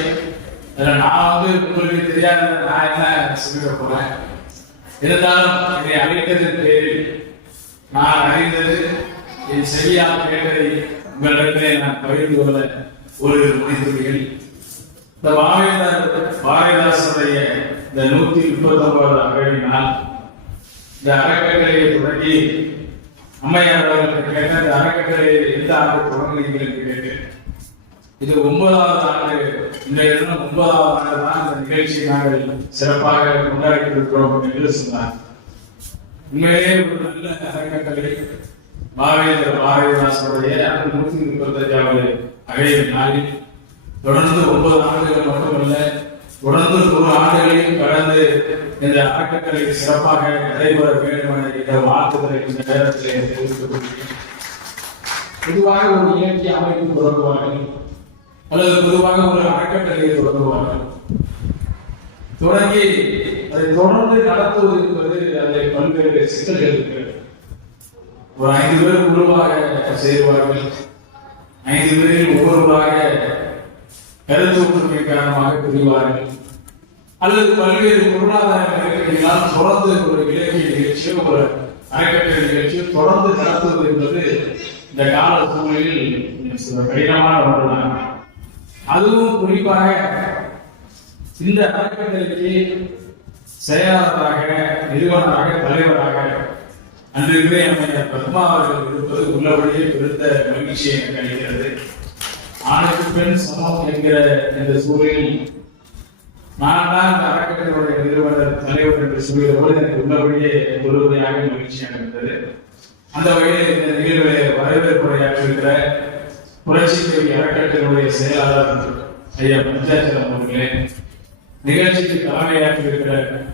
அதில் நான் வந்து உங்களுக்கு தெரியாத நான் என்ன சொல்லிட போறேன். இருந்தாலும் இதை அழைத்ததன் பேரில் நான் அறிந்தது என் சரியாக கேட்டதை உங்களிடத்திலே நான் பகிர்ந்து கொள்ள ஒரு மனிதர்கள். இந்த பாரதிதாசனுடைய இந்த 139வது அகழினால் இந்த அறக்கட்டளையை தொடங்கி அம்மையார் அவர்களுக்கு கேட்ட இந்த அறக்கட்டளையை எந்த ஆண்டு தொடங்குகிறீர்கள் என்று கேட்டேன். இது 9வது ஆண்டு. இந்த இடம் 9வது ஆண்டு தான் இந்த நிகழ்ச்சியை நாங்கள் சிறப்பாக கொண்டாடி இருக்கிறோம் என்று சொன்னார். உண்மையிலே ஒரு நல்ல அறக்கட்டளை பாரதிதாசனுடைய 135வது அகழி நாளில் தொடர்ந்து 9 ஆண்டுகள் மட்டுமல்ல, தொடர்ந்து 100 ஆண்டுகளையும் கடந்து இந்த அறக்கட்டளை சிறப்பாக நடைபெற வேண்டும் என இந்த வாழ்த்துக்களை இந்த நேரத்திலே தெரிவித்துக் கொள்கிறேன். பொதுவாக ஒரு இயற்கை அமைப்பு தொடங்குவார்கள் அல்லது பொதுவாக ஒரு அறக்கட்டளையை தொடங்குவார்கள். தொடங்கி அதை தொடர்ந்து நடத்துவது என்பது அதில் பல்வேறு சிக்கல்கள் இருக்கிறது. ஒரு 5 பேர் குழுவாக சேருவார்கள். 5 பேரில் ஒவ்வொருவராக கருத்து ஒற்றுமை காரணமாக பிரிவார்கள். அல்லது பல்வேறு பொருளாதார நெருக்கடிகளால் தொடர்ந்து ஒரு இலக்கிய நிகழ்ச்சியோ ஒரு அறக்கட்டளை நிகழ்ச்சியோ தொடர்ந்து நடத்துவது என்பது இந்த கால சூழலில் கடினமான ஒன்றுதான். அதுவும் குறிப்பாக இந்த அறக்கட்டளைக்கு செயலாளராக, நிறுவனராக, தலைவராக அன்றைய அமைச்சர் பத்மா அவர்கள் இருப்பது உள்ளபடியே பெருத்த மகிழ்ச்சியை எனக்கு அளிக்கிறது. ஆணுக்கு பெண் சமம் என்கிற இந்த சூழலில் நான் தான் இந்த அறக்கட்டளையுடைய நிறுவனர் தலைவர் என்று சொல்கிறபோது எனக்கு உள்ளபடியே ஒருவரையாக மகிழ்ச்சியாக இருந்தது. அந்த வகையில் இந்த நிகழ்வை வரவேற்புரையாற்றிருக்கிற புரட்சிக்கவி அறக்கட்டளையுடைய செயலாளர் ஐயா பஞ்சாச்சலம் அவர்களே, நிகழ்ச்சிக்கு தலைமையாற்றிருக்கிற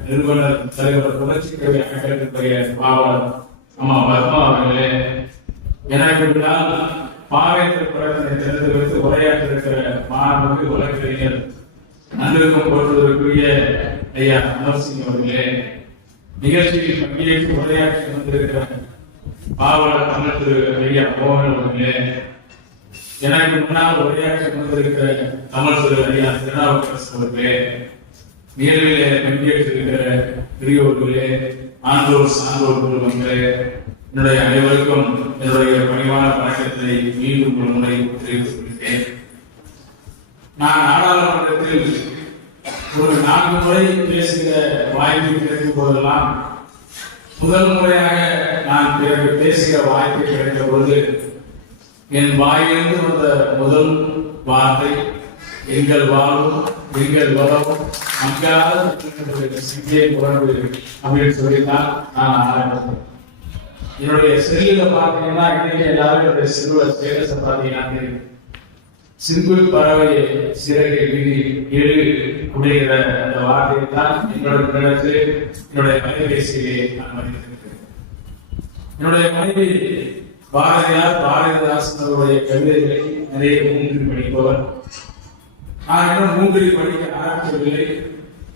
நிறுவனர் தலைவர் புரட்சிக்கவி அறக்கட்டளையுடைய பாவலர் அம்மா பத்மா அவர்களே, எனக்கு பின்னால் பாவேந்தர் படத்தினை திறந்து வைத்து உரையாற்றிருக்கிற மாண்புமிகு வழக்கறிஞர் அன்பிற்கும் போற்றுவதற்குரிய ஐயா அமர்சிங் அவர்களே, நிகழ்ச்சியில் பங்கேற்று உரையாற்றி வந்திருக்கிற பாவலர் தமிழ் திரு ஐயா மோகன் அவர்களே, எனக்கு முன்னால் உரையாற்றி வந்திருக்கிற தமிழ் திரு ஐயா திருநாவுக்கரசு அவர்களே, நிகழ்விலே பங்கேற்றிருக்கிற பெரியோர்களே, ஆண்டோர் சான்றோர் குழுமங்களே, என்னுடைய அனைவருக்கும் என்னுடைய பணிவான வணக்கத்தை மீண்டும் ஒரு முறை தெரிவித்துக் கொள்கிறேன். நான் நாடாளுமன்றத்தில் ஒரு 4 முறை பேசுகிற வாய்ப்பு கிடைக்கும் போதெல்லாம் முதல் முறையாக நான் பிறகு பேசுகிற வாய்ப்பு கிடைத்த பொழுது என் வாயிலிருந்து வந்த முதல் வார்த்தை எங்கள் வாழ்வும் எங்கள் வளமும் அங்காத சிங்கியை புறவு அப்படின்னு சொல்லித்தான் நான் ஆரம்பித்தேன். என்னுடைய செல்லுல பாத்தீங்கன்னா இன்னைக்கு எல்லாரும் என்னுடைய செல்லுல ஸ்டேட்டஸை பாத்தீங்கன்னா சிங்குல் பறவை சிறகை விதி எழு அப்படிங்கிற அந்த வார்த்தையை தான் என்னோட நிலத்தில் என்னுடைய கைபேசியிலே நான் மதித்திருக்கிறேன். என்னுடைய மனைவி பாரதிதாசன் அவருடைய கவிதைகளை நிறைய 3 படிப்பவர். நான் இன்னும் 3 படிக்க ஆரம்பிக்கவில்லை.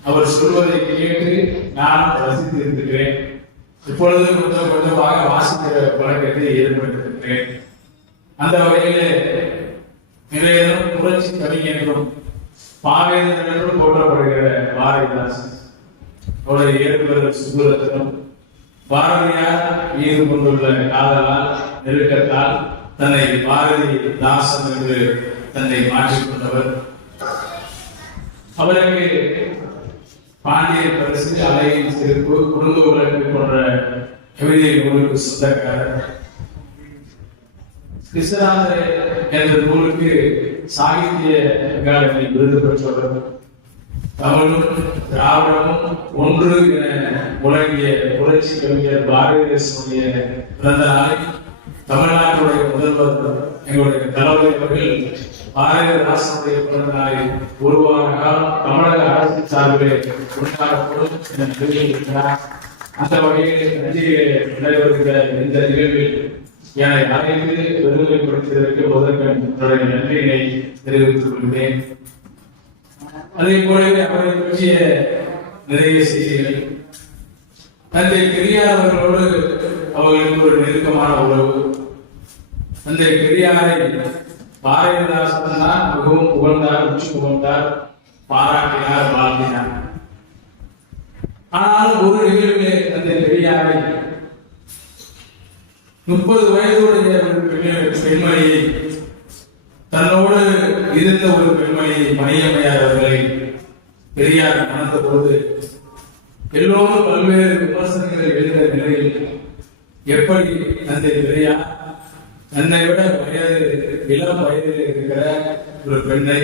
அவர் சொல்வதை கேட்டு நான் ரசித்து இருக்கிறேன். இப்பொழுது கொஞ்சம் கொஞ்சமாக வாசிக்கிற பழக்கத்தை ஏற்படுத்தியிருக்கிறேன். அந்த வகையிலே நிறைய புரட்சி கவிஞர் என்றும் பாவேந்தர் என்றும் போற்றப்படுகிற பாரதிதாசன், அவருடைய இயக்குனர் சுப்புரத்னம், பாரதியார் மீது கொண்டுள்ள காதலால் நெருக்கத்தால் தன்னை பாரதிதாசன் என்று தன்னை மாற்றிக்கொண்டவர். அவருக்கு பாண்டிய பரிசு, அலையின் சிறப்பு, குடும்ப விளக்கு போன்ற கவிதை நூலுக்கு சொந்தக்காரர். கிருஷ்ணராஜர் என்ற நூலுக்கு சாகித்ய அகாடமி விருது பெற்றவர். தமிழும் திராவிடமும் ஒன்று என முழங்கிய புரட்சி கவிஞர் பாரதிதாசனுடைய பிறந்த நாளை தமிழ்நாட்டுடைய முதல்வர் எங்களுடைய தலைவர் அவர்கள் பாரதிதாசனுடைய பிறந்த நாளை உருவான காலம் தமிழக அரசு சார்பிலே கொண்டாடப்படும் என தெரிவித்திருக்கிறார். அந்த வகையில் தஞ்சையிலே நடைபெறுகிற இந்த நிகழ்வில் என்னை அழைத்து பெருமைப்படுத்தியதற்கு முதற்கண் என்னுடைய நன்றியினை தெரிவித்துக் கொள்கிறேன். அதே போலவே அவரை பற்றிய நிறைய செய்திகள். தந்தை பெரியார் அவர்களோடு அவர்களுக்கு ஒரு நெருக்கமான உறவு. தந்தை பெரியாரை பாரதிதாசன் தான் மிகவும் புகழ்ந்தார், உச்சி புகழ்ந்தார், பாராட்டினார், வாழ்த்தினார். ஆனால் ஒரு நிகழ்விலே தந்தை பெரியாரை 30 வயதுடைய ஒரு பெண்மணியை, தன்னோடு இருந்த ஒரு பெண்மணியை, மணியம்மையார் அவர்களை பெரியார் மணந்த பொழுது எல்லோரும் பல்வேறு விமர்சனங்கள் எழுந்த நிலையில் எப்படி தந்தை பெரியார் தன்னை விட இளம் வயதில் இருக்கிற ஒரு பெண்ணை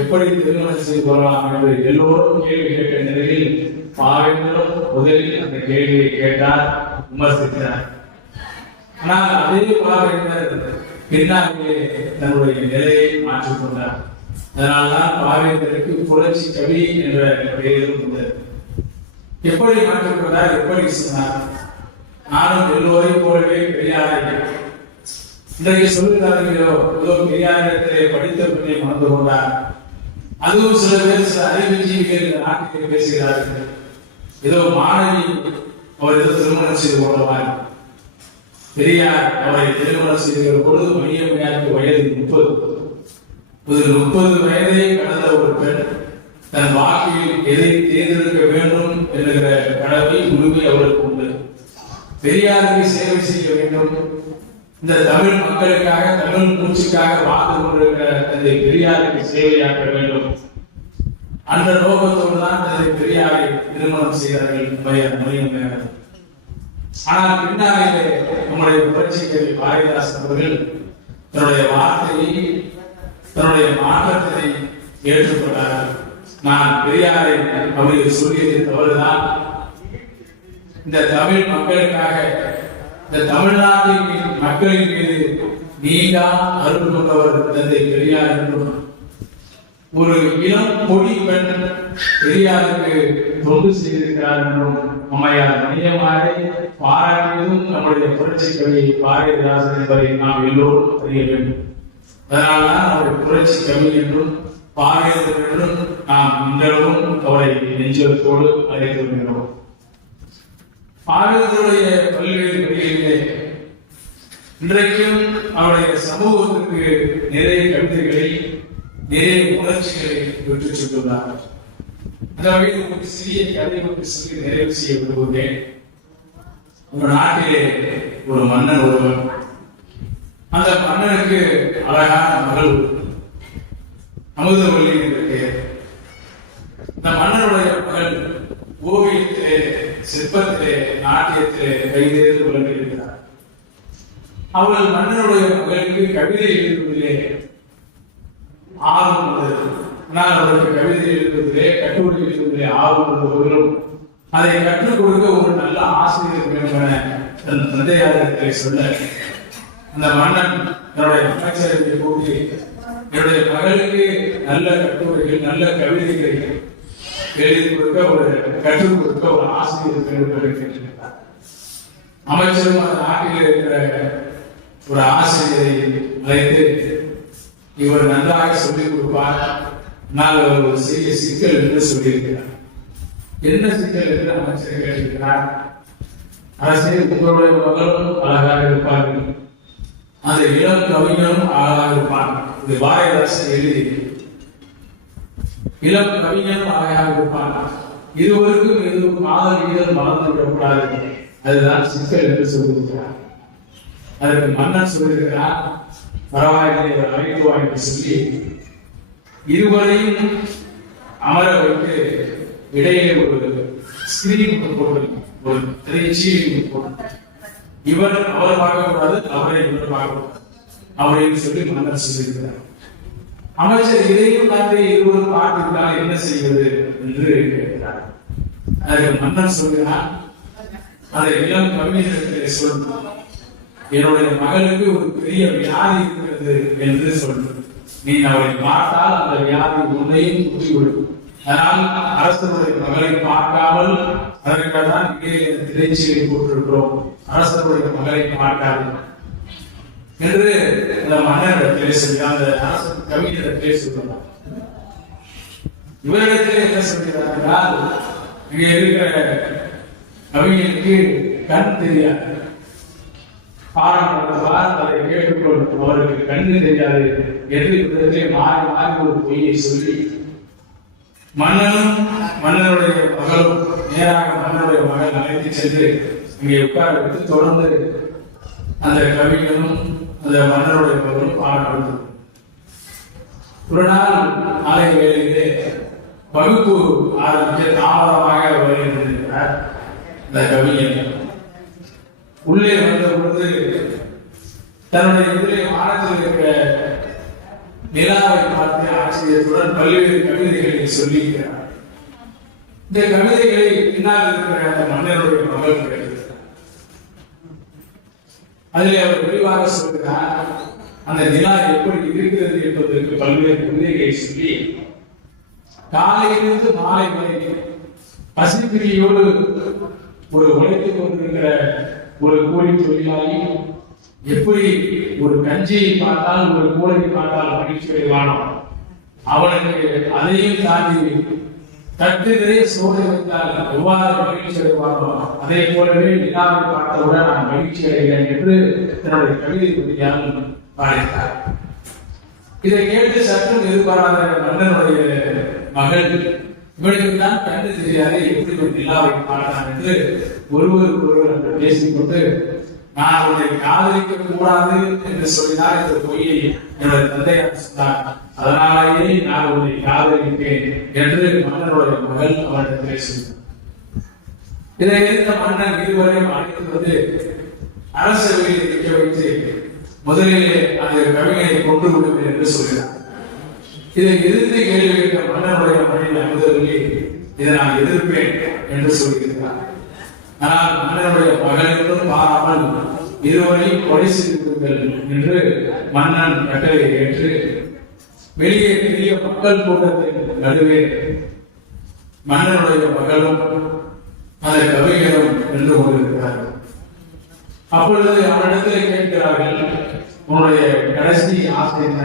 எப்படி திருமணம் செய்து கொள்ளலாம் என்று எல்லோரும் கேள்வி கேட்ட நிலையில் பாவேந்தரும் முதலில் அந்த கேள்வியை கேட்டார், விமர்சித்தார். ஆனால் அதே பாவேந்தர் பின்னாலே தன்னுடைய நிலையை மாற்றிக்கொண்டார். அதனால்தான் பாவேந்தருக்கு புரட்சி கவி என்ற பெயரும் வந்தது. எப்படி மாற்றிக்கொண்டார், எப்படி சொன்னார்? நானும் எல்லோரையும் போலவே பெரியாரை இன்றைக்கு சொல்லுகிறார்களோ, ஏதோ பெரியாரிடத்திலே படித்த பெண்ணை மணந்து கொண்டார். அதுவும் சில பேர் சில அறிவுஜீவிகள் நாட்டிலே பேசுகிறார்கள், ஏதோ மாணவி அவர் ஏதோ திருமணம் செய்து கொண்டவார். பெரியார் அவரை திருமணம் செய்கிற பொழுது மணியம்மையாருக்கு வயது 30. 30 வயதை கடந்த ஒரு பெண் தன் வாக்கில் எதை தேர்ந்தெடுக்க வேண்டும் என்கிற கடமை, உரிமை அவருக்கு உண்டு. பெரியாருக்கு சேவை செய்ய வேண்டும், இந்த தமிழ் மக்களுக்காக, தமிழ் மூச்சுக்காக வாழ்ந்து கொண்டிருக்கிற தந்தை பெரியாருக்கு சேவையாற்ற வேண்டும். அந்த நோக்கத்தோடு தான் தந்தை பெரியாரை திருமணம் செய்தார்கள் மணியம்மையார். ஆனால் பின்னாலே நம்முடைய புரட்சி கவி பாரதிதாசன் அவர்கள் தன்னுடைய வார்த்தையை, தன்னுடைய மாற்றத்தை ஏற்றுக்கொண்டார்கள். நான் பெரியாரை அவர்கள் சொல்லியது தவறுதான், இந்த தமிழ் மக்களுக்காக, இந்த தமிழ்நாட்டின் மக்களின் மீது நீங்கா அருள் கொண்டவர் தந்தை பெரியார் என்றும், ஒரு இளம் கொடி பெண் பெரியாருக்கு தொண்டு செய்திருக்கிறார் என்றும் அம்மையார் மணியம்மையாரை பாராட்டியதும் நம்முடைய புரட்சி கவி பாரதிதாசன் என்பதை நாம் எல்லோரும் அறிய வேண்டும். அதனால்தான் அவருடைய புரட்சி கவி என்றும் பாரதிதாசன் என்றும் நாம் இன்றளவும் அவரை நெஞ்சத்தோடு அழைத்து வருகிறோம். பாரதியுடைய பல்வேறு வழிகளிலே இன்றைக்கும் அவருடைய சமூகத்திற்கு நிறைய கவிதைகளை, நிறைய உணர்ச்சிகளை பெற்றுச் சென்றுள்ளார். அந்த வகையில் ஒரு சிறிய கதை ஒன்று சொல்லி நிறைவு செய்ய விரும்புகிறேன். உங்கள் நாட்டிலே ஒரு மன்னன் ஒருவர், அந்த மன்னனுக்கு அழகான மகள் அமுதவல்லி என்ற பெயர். இந்த மன்னனுடைய மகள் ஓவியத்திலே, சிற்பத்திலே, நாட்டியத்திலே கைதேர்ந்து விளங்கி இருக்கிறார். அவர்கள் மன்னனுடைய மகளுக்கு கவிதை எழுதுவதிலே ஆர்வம் உள்ளது. ஆனால் அவருக்கு கவிதை எழுதுவதிலே, கட்டுரை எழுதுவதிலே ஆர்வம் உள்ளவர்களும் அதை கற்றுக் கொடுக்க ஒரு நல்ல ஆசிரியர் வேண்டும் என தன் தந்தையாரிடத்திலே சொல்ல, அந்த மன்னன் தன்னுடைய அமைச்சரை கூட்டி, என்னுடைய மகளுக்கு நல்ல கட்டுரைகள், நல்ல கவிதைகளை எழுதி கொடுக்க, ஒரு கற்றுக் கொடுக்க ஒரு ஆசிரியர் வேண்டும் கேட்டிருக்கிறார். அமைச்சரும் அந்த நாட்டில் இருக்கிற ஒரு ஆசிரியரை அழைத்து, இவர் நன்றாக சொல்லிக் கொடுப்பார், ஆனால் ஒரு சிறிய சிக்கல் என்று சொல்லியிருக்கிறார். என்ன சிக்கல் என்று அமைச்சர் கேட்டிருக்கிறார். அரசே, உங்களுடைய மகளும் அழகாக இருப்பார்கள், அந்த இளம் கவிஞரும் அழகாக இருப்பார். இது பாரதிதாசன் எழுதி, இளம் கவிஞரும் அழகாக இருப்பார், இருவருக்கும் எதுவும் காதல் ஈதல் மறந்து விடக்கூடாது, அதுதான் சிக்கல் என்று சொல்லியிருக்கிறார். அதற்கு மன்னன் சொல்லியிருக்கிறார், பரவாயில்லை அமைத்துவா என்று சொல்லி இருவரையும் அமர வைத்து இடையே ஒரு ஸ்கிரீன் போட்டு, ஒரு திரைச்சி போட்டு, இவர் அவர் பார்க்கக்கூடாது, அவரை இவர் பார்க்கக்கூடாது அப்படின்னு சொல்லி மன்னர் சொல்லியிருக்கிறார். அமைச்சர் இதையும் தாண்டி இருவரும் பார்த்துவிட்டால் என்ன செய்வது என்று கேட்கிறார். அதற்கு மன்னர் சொல்கிறார், அதை இளம் கவிஞர்களுக்கு சொல்லும், என்னுடைய மகளுக்கு ஒரு பெரிய வியாதி இருக்கிறது என்று சொல்லும், நீ அவளை பார்த்தால் அந்த வியாதி உன்னையும் குத்திவிடும், அதனால் அரசனுடைய மகளை பார்க்காமல், அதற்காக தான் இடையே திரைச்சியை போட்டிருக்கிறோம், அரசனுடைய மகளை பார்க்காது என்று அந்த மன்னரிடத்திலே சொல்லி, அந்த அரசன் கவிஞரிடத்திலே சொல்கிறார். இவரிடத்திலே என்ன சொல்கிறார் என்றால், இங்கே இருக்கிற கவிஞனுக்கு கண் தெரியாது, பாராட்டுவார், அதை கேட்டுக்கொள்ளும், அவருக்கு கண்ணு தெரியாது என்று விதத்திலே மாறி மாறி ஒரு பொய்யை சொல்லி மன்னனும் மன்னனுடைய மகளும் நேராக மன்னனுடைய மகள் அழைத்து சென்று இங்கே உட்கார வைத்து தொடர்ந்து அந்த கவிஞனும் அந்த மன்னனுடைய மகளும் பாராட்டு. ஒரு நாள் மாலை வேளையிலே வகுப்பு ஆரம்பித்து தாமதமாக வருகிறார் இந்த கவிஞன். உள்ளே வந்த பொழுது தன்னுடைய இதிலே வானத்தில் இருக்கிற நிலாவை பார்த்து ஆச்சரியத்துடன் பல்வேறு கவிதைகளை சொல்லியிருக்கிறார். இந்த கவிதைகளை பின்னால் இருக்கிற அந்த மன்னருடைய மகள் கேட்கிறார். அதிலே அவர் விரிவாக சொல்கிறார், அந்த நிலா எப்படி இருக்கிறது என்பதற்கு பல்வேறு கவிதைகளை சொல்லி, காலையிலிருந்து மாலை வரை பசிப்பிரியோடு ஒரு உழைத்துக் கொண்டிருக்கிற ஒரு கூலி தொழிலாளி எப்படி ஒரு கஞ்சியை பார்த்தால், ஒரு கூலையை பார்த்தால் மகிழ்ச்சி அடைவானோ, அவனுக்கு அதையும் தாண்டி தட்டு நிறைய சோறு வைத்தால் எவ்வாறு மகிழ்ச்சி அடைவானோ, அதே போலவே நிலாவை பார்த்தவுடன் நான் மகிழ்ச்சி அடைகிறேன் என்று தன்னுடைய கவிதை பகுதியால் பாடித்தார். இதை கேட்டு சற்றும் எதிர்பாராத மன்னனுடைய மகள், இவனுக்கு தான் கண்டு தெரியாது, எப்படி ஒரு நிலாவை பார்த்தான் என்று ஒருவருக்கொருவர் என்று பேசிக்கொண்டு, நான் உன்னை காதலிக்க கூடாது என்று சொல்லினார் இந்த பொய்யை என்னுடைய தந்தையார் சொன்னார், அதனாலேயே நான் உன்னை காதலிப்பேன் என்று மன்னனுடைய மகள் அவரிடத்திலே சொன்னார். இதை எதிர்த்த மன்னன் இருவரையும் அழைத்து வந்து அரசவையில் நிற்க வைத்து முதலிலே அந்த கவிஞனை கொண்டு விடுவேன் என்று சொல்கிறார். இதை எதிர்த்து கேள்வி கேட்க மன்னனுடைய மனைவி அமுதவல்லி, இதை நான் எதிர்ப்பேன் என்று சொல்கிறார். ஆனால் மன்னனுடைய மகனிடம் பாராமல் இருவரையும் கொலை செய்திருக்கள் என்று மன்னன் கட்டளை ஏற்று வெளியே பெரிய மக்கள் கூட்டத்தின் நடுவே மன்னனுடைய மகளும் அந்த கவிஞரும் நின்று கொண்டிருக்கிறார்கள். அப்பொழுது அவரிடத்திலே கேட்கிறார்கள், உன்னுடைய கடைசி ஆசை என்ன?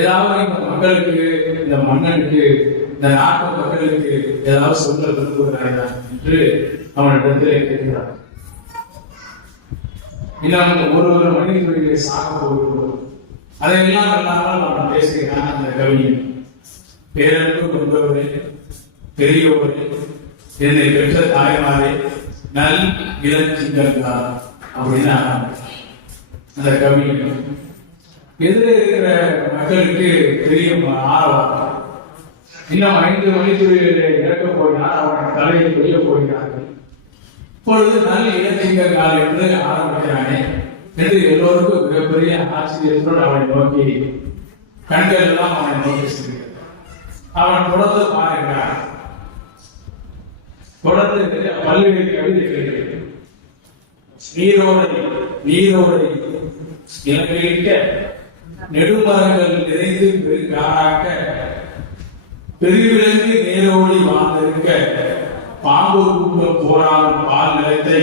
ஏதாவது இந்த மக்களுக்கு, இந்த மன்னனுக்கு, இந்த நாட்டு மக்களுக்கு ஏதாவது சொல்ல விரும்புகிறாயா என்று அவனிடத்திலே கேட்கிறார். இன்னும் ஒரு மனிதர்களை சாக போகிறோம், அதையெல்லாம் இல்லாமல் அவன் பேசுகிறான் அந்த கவிஞன். பேரன்பு கொண்டவரே, பெரியவரே, என்னை பெற்ற தாய்மாரே, நல் இளஞ்சிங்கா அப்படின்னு அந்த கவிஞன். எதிரே இருக்கிற மக்களுக்கு பெரிய ஆர்வம். இன்னும் 5 மணித்துறையிலே இறக்கப் போகிறார், அவன் தலையை கொய்ய போகிறார்கள். இப்பொழுது நல் இளஞ்சிங்கா என்று ஆரம்பிக்கிறானே என்று எல்லோருக்கும் மிகப்பெரிய ஆச்சரியத்தோடு அவனை நோக்கி, கண்கள் எல்லாம் அவனை நோக்கி செல்கிறார். அவன் தொடர்ந்து பாருகிறான். தொடர்ந்து பல்வேறு கவிதைகள், நீரோடை நீரோடை இலங்கையிட்ட நெடுமரங்கள் நிறைந்து பெருங்காராக்க பெருவிலங்கு நேரோடி வாழ்ந்திருக்க பாம்பு கூட்டம் போராடும் பால் நிலத்தை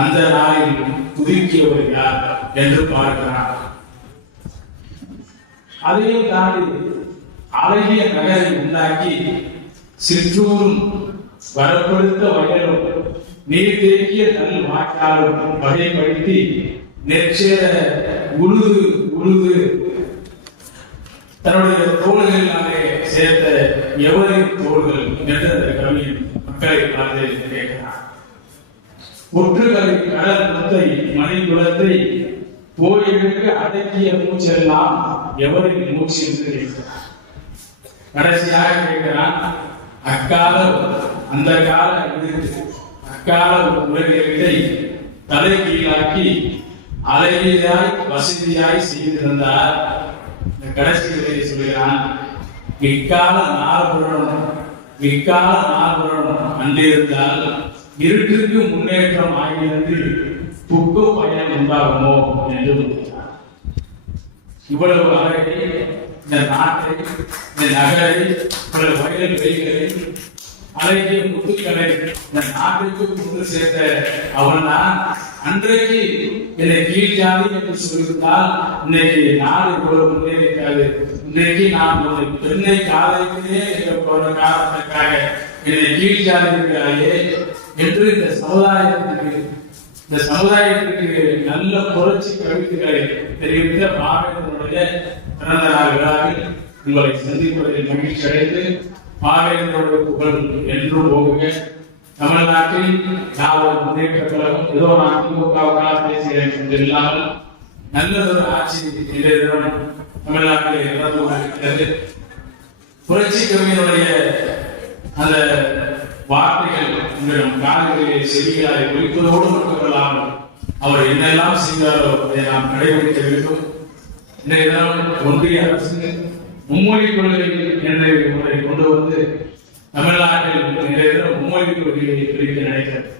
அந்த நாளில் புதுக்கியவர் யார் என்று பார்க்கிறார். அதையும் தாண்டி அழகிய நகரை உண்டாக்கி சிற்றூரும் வரப்படுத்த வயலும் நீர் தேக்கிய நல் வாய்க்காலும் வகைப்படுத்தி நெற்சேர உழுது உழுது தன்னுடைய தோள்களினாலே சேர்த்த எவரின் தோள்கள் என்று அந்த கவிஞன் மக்களை பார்த்து கேட்கிறார். ஒற்றுகளை கடல் முத்தை மணி குலத்தை போயிருக்கு அடக்கிய மூச்செல்லாம் எவரின் மூச்சு என்று கேட்கிறார். கடைசியாக கேட்கிறான், அக்காலம் அந்த கால அக்கால உலகத்தை தலை கீழாக்கி அழகியாய் வசதியாய் செய்திருந்தார். இந்த கடைசி விலையை சொல்கிறான், இக்கால நால்புறம் அன்றிருந்தால் இருட்டுக்கு முன்னேற்றம் ஆகிறது புக்கு பயன் உண்டாகுமோ என்று முடித்தார். இவ்வளவு அழகை இந்த நாட்டை, இந்த நகரை, இவ்வளவு வயல் வெளிகளை, அழகிய முத்துக்களை இந்த நாட்டுக்கு கொண்டு சேர்த்த அவன் தான் அன்றைக்கு என்னை கீழ் ஜாதி என்று சொல்லியிருந்தால் இன்னைக்கு நாடு இவ்வளவு முன்னேறிக்காது. இன்றைக்கு நான் ஒரு பெண்ணை காதலிக்கிறே என்ற காரணத்திற்காக என்னை கீழ் ஜாதி இருக்கிறாயே என்று இந்த சமுதாயத்திற்கு நல்ல புரட்சி கருத்துக்களை தெரிவித்த பாவேந்தனுடைய பிறந்த நாள் விழாவில் உங்களை சந்திப்பதில் மகிழ்ச்சி அடைந்து பாவேந்தனுடைய புகழ் என்றும் போகுங்க. தமிழ்நாட்டில் திராவிட முன்னேற்ற கழகம் ஏதோ நான் திமுகவுக்காக பேசுகிறேன் என்று இல்லாமல் நல்லதொரு ஆட்சி இன்றைய தினம் தமிழ்நாட்டில் நடந்து கொண்டிருக்கிறது. புரட்சி கவிஞனுடைய அந்த வார்த்தைகள் உங்களிடம் காதுகளிலே செவிகளாய் ஒலிப்பதோடு மட்டுமல்லாமல் அவர் என்னெல்லாம் செய்தாரோ அதை நாம் கடைபிடிக்க வேண்டும். இன்றைய தினம் ஒன்றிய அரசு மும்மொழி கொள்கை என்ற முறை கொண்டு வந்து தமிழ்நாட்டில் இன்றைய தினம் மும்மொழி கொள்கையை பிரிக்க நினைக்கிறது.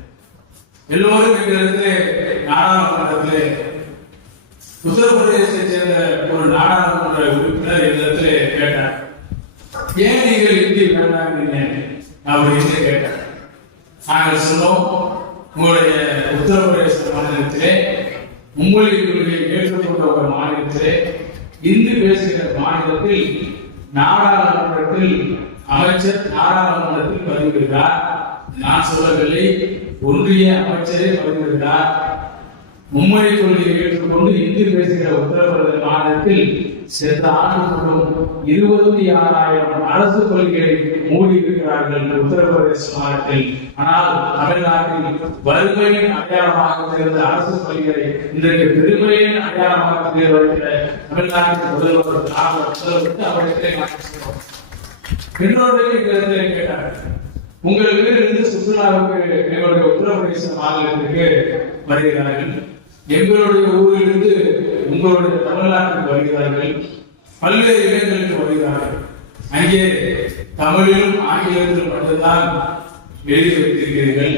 எல்லோரும் இங்கிருந்து நாடாளுமன்றத்திலே உத்தரப்பிரதேசத்தை சேர்ந்த ஒரு நாடாளுமன்ற உறுப்பினர் இடத்திலே கேட்டார், ஏன் நீங்கள் இந்தி வேண்டாங்க அப்படின்னு கேட்டார். நாங்கள் சொன்னோம், உங்களுடைய உத்தரப்பிரதேச மாநிலத்திலே மும்மொழி கொள்கையை ஏற்றுக்கொண்ட ஒரு மாநிலத்திலே இந்தி பேசுகிற மாநிலத்தில் நாடாளுமன்றத்தில் அமைச்சர் நாடாளுமன்றத்தில் பதிவிடுகிறார். நான் சொல்லவில்லை, ஒன்றிய அமைச்சரே பதிவிடுகிறார். மும்மொழி கொள்கையை ஏற்றுக்கொண்டு இந்தி பேசுகிற உத்தரப்பிரதேச மாநிலத்தில் சென்ற ஆண்டு மட்டும் 26,000 அரசு கொள்கைகளை மூடி இருக்கிறார்கள் உத்தரப்பிரதேச மாநிலத்தில். ஆனால் தமிழ்நாட்டில் வறுமையின் அடையாளமாக இருந்த அரசு கொள்கைகளை இன்றைக்கு பெருமையின் அடையாளமாக வருகிற தமிழ்நாட்டின் முதல்வர் அவர்களுக்கு இன்னொரு கேட்டார்கள், உங்கள் வீட்டிலிருந்து சுற்றுலாவுக்கு எங்களுடைய உத்தரப்பிரதேச மாநிலத்திற்கு வருகிறார்கள், எங்களுடைய ஊரிலிருந்து உங்களுடைய தமிழ்நாட்டுக்கு வருகிறார்கள், பல்வேறு இடங்களுக்கு வருகிறார்கள், அங்கே தமிழிலும் ஆங்கிலத்திலும் மட்டும்தான் எழுதி வைத்திருக்கிறீர்கள்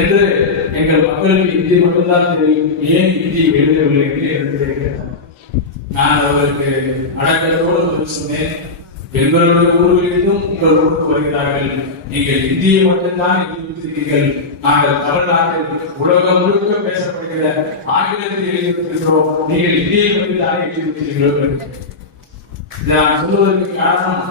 என்று எங்கள் மக்களுக்கு இந்தி மட்டும்தான் தெரியும், ஏன் இந்தி எழுதவில்லை என்று எடுத்திருக்கிறார். நான் அவருக்கு அடக்கத்தோடு சொன்னேன், எங்களுடைய ஊரிலிருந்தும் உங்கள் ஊருக்கு வருகிறார்கள், நீங்கள் இந்தியை மட்டும்தான் எழுதியிருக்கிறீர்கள், நாங்கள் தமிழ்நாட்டில் உலகம் முழுக்க பேசப்படுகிற ஆங்கிலத்தில் எழுதியிருக்கிறோம், நீங்கள் இந்தியை மட்டும்தான் எழுதியிருக்கிறீர்கள். இதை நான் சொல்வதற்கு காரணம்,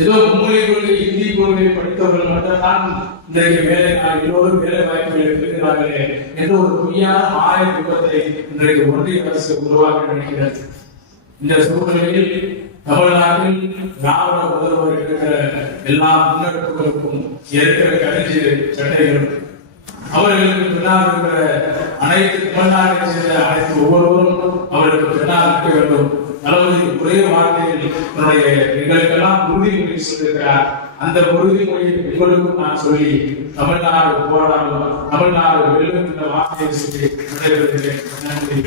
ஏதோ மும்மொழி கொள்கை இந்தி கொள்கை படித்தவர்கள் மட்டும்தான் இன்றைக்கு வேலை எல்லோரும் வேலை வாய்ப்புகள் இருக்கிறார்களே என்ற ஒரு பொய்யான மாய விபத்தை இன்றைக்கு ஒன்றிய அரசு உருவாக்க நினைக்கிறது. இந்த சூழ்நிலையில் தமிழ்நாட்டில் திராவிட முதல்வர் இருக்கிற எல்லா முன்னெடுப்புகளுக்கும் இருக்கிற கடைசி சட்டைகளும் அவர்களுக்கு பின்னால் இருக்கிற அனைத்து தமிழ்நாட்டை சேர்ந்த அனைத்து ஒவ்வொருவரும் அவர்களுக்கு பின்னால் இருக்க வேண்டும். தளபதி ஒரே வார்த்தையில் தன்னுடைய எங்களுக்கெல்லாம் உறுதிமொழி சொல்லியிருக்கிறார். அந்த உறுதிமொழியை உங்களுக்கும் நான் சொல்லி தமிழ்நாடு போராடும், தமிழ்நாடு வெல்லும் என்ற வார்த்தையை சொல்லி நடைபெறுகிறேன். நன்றி.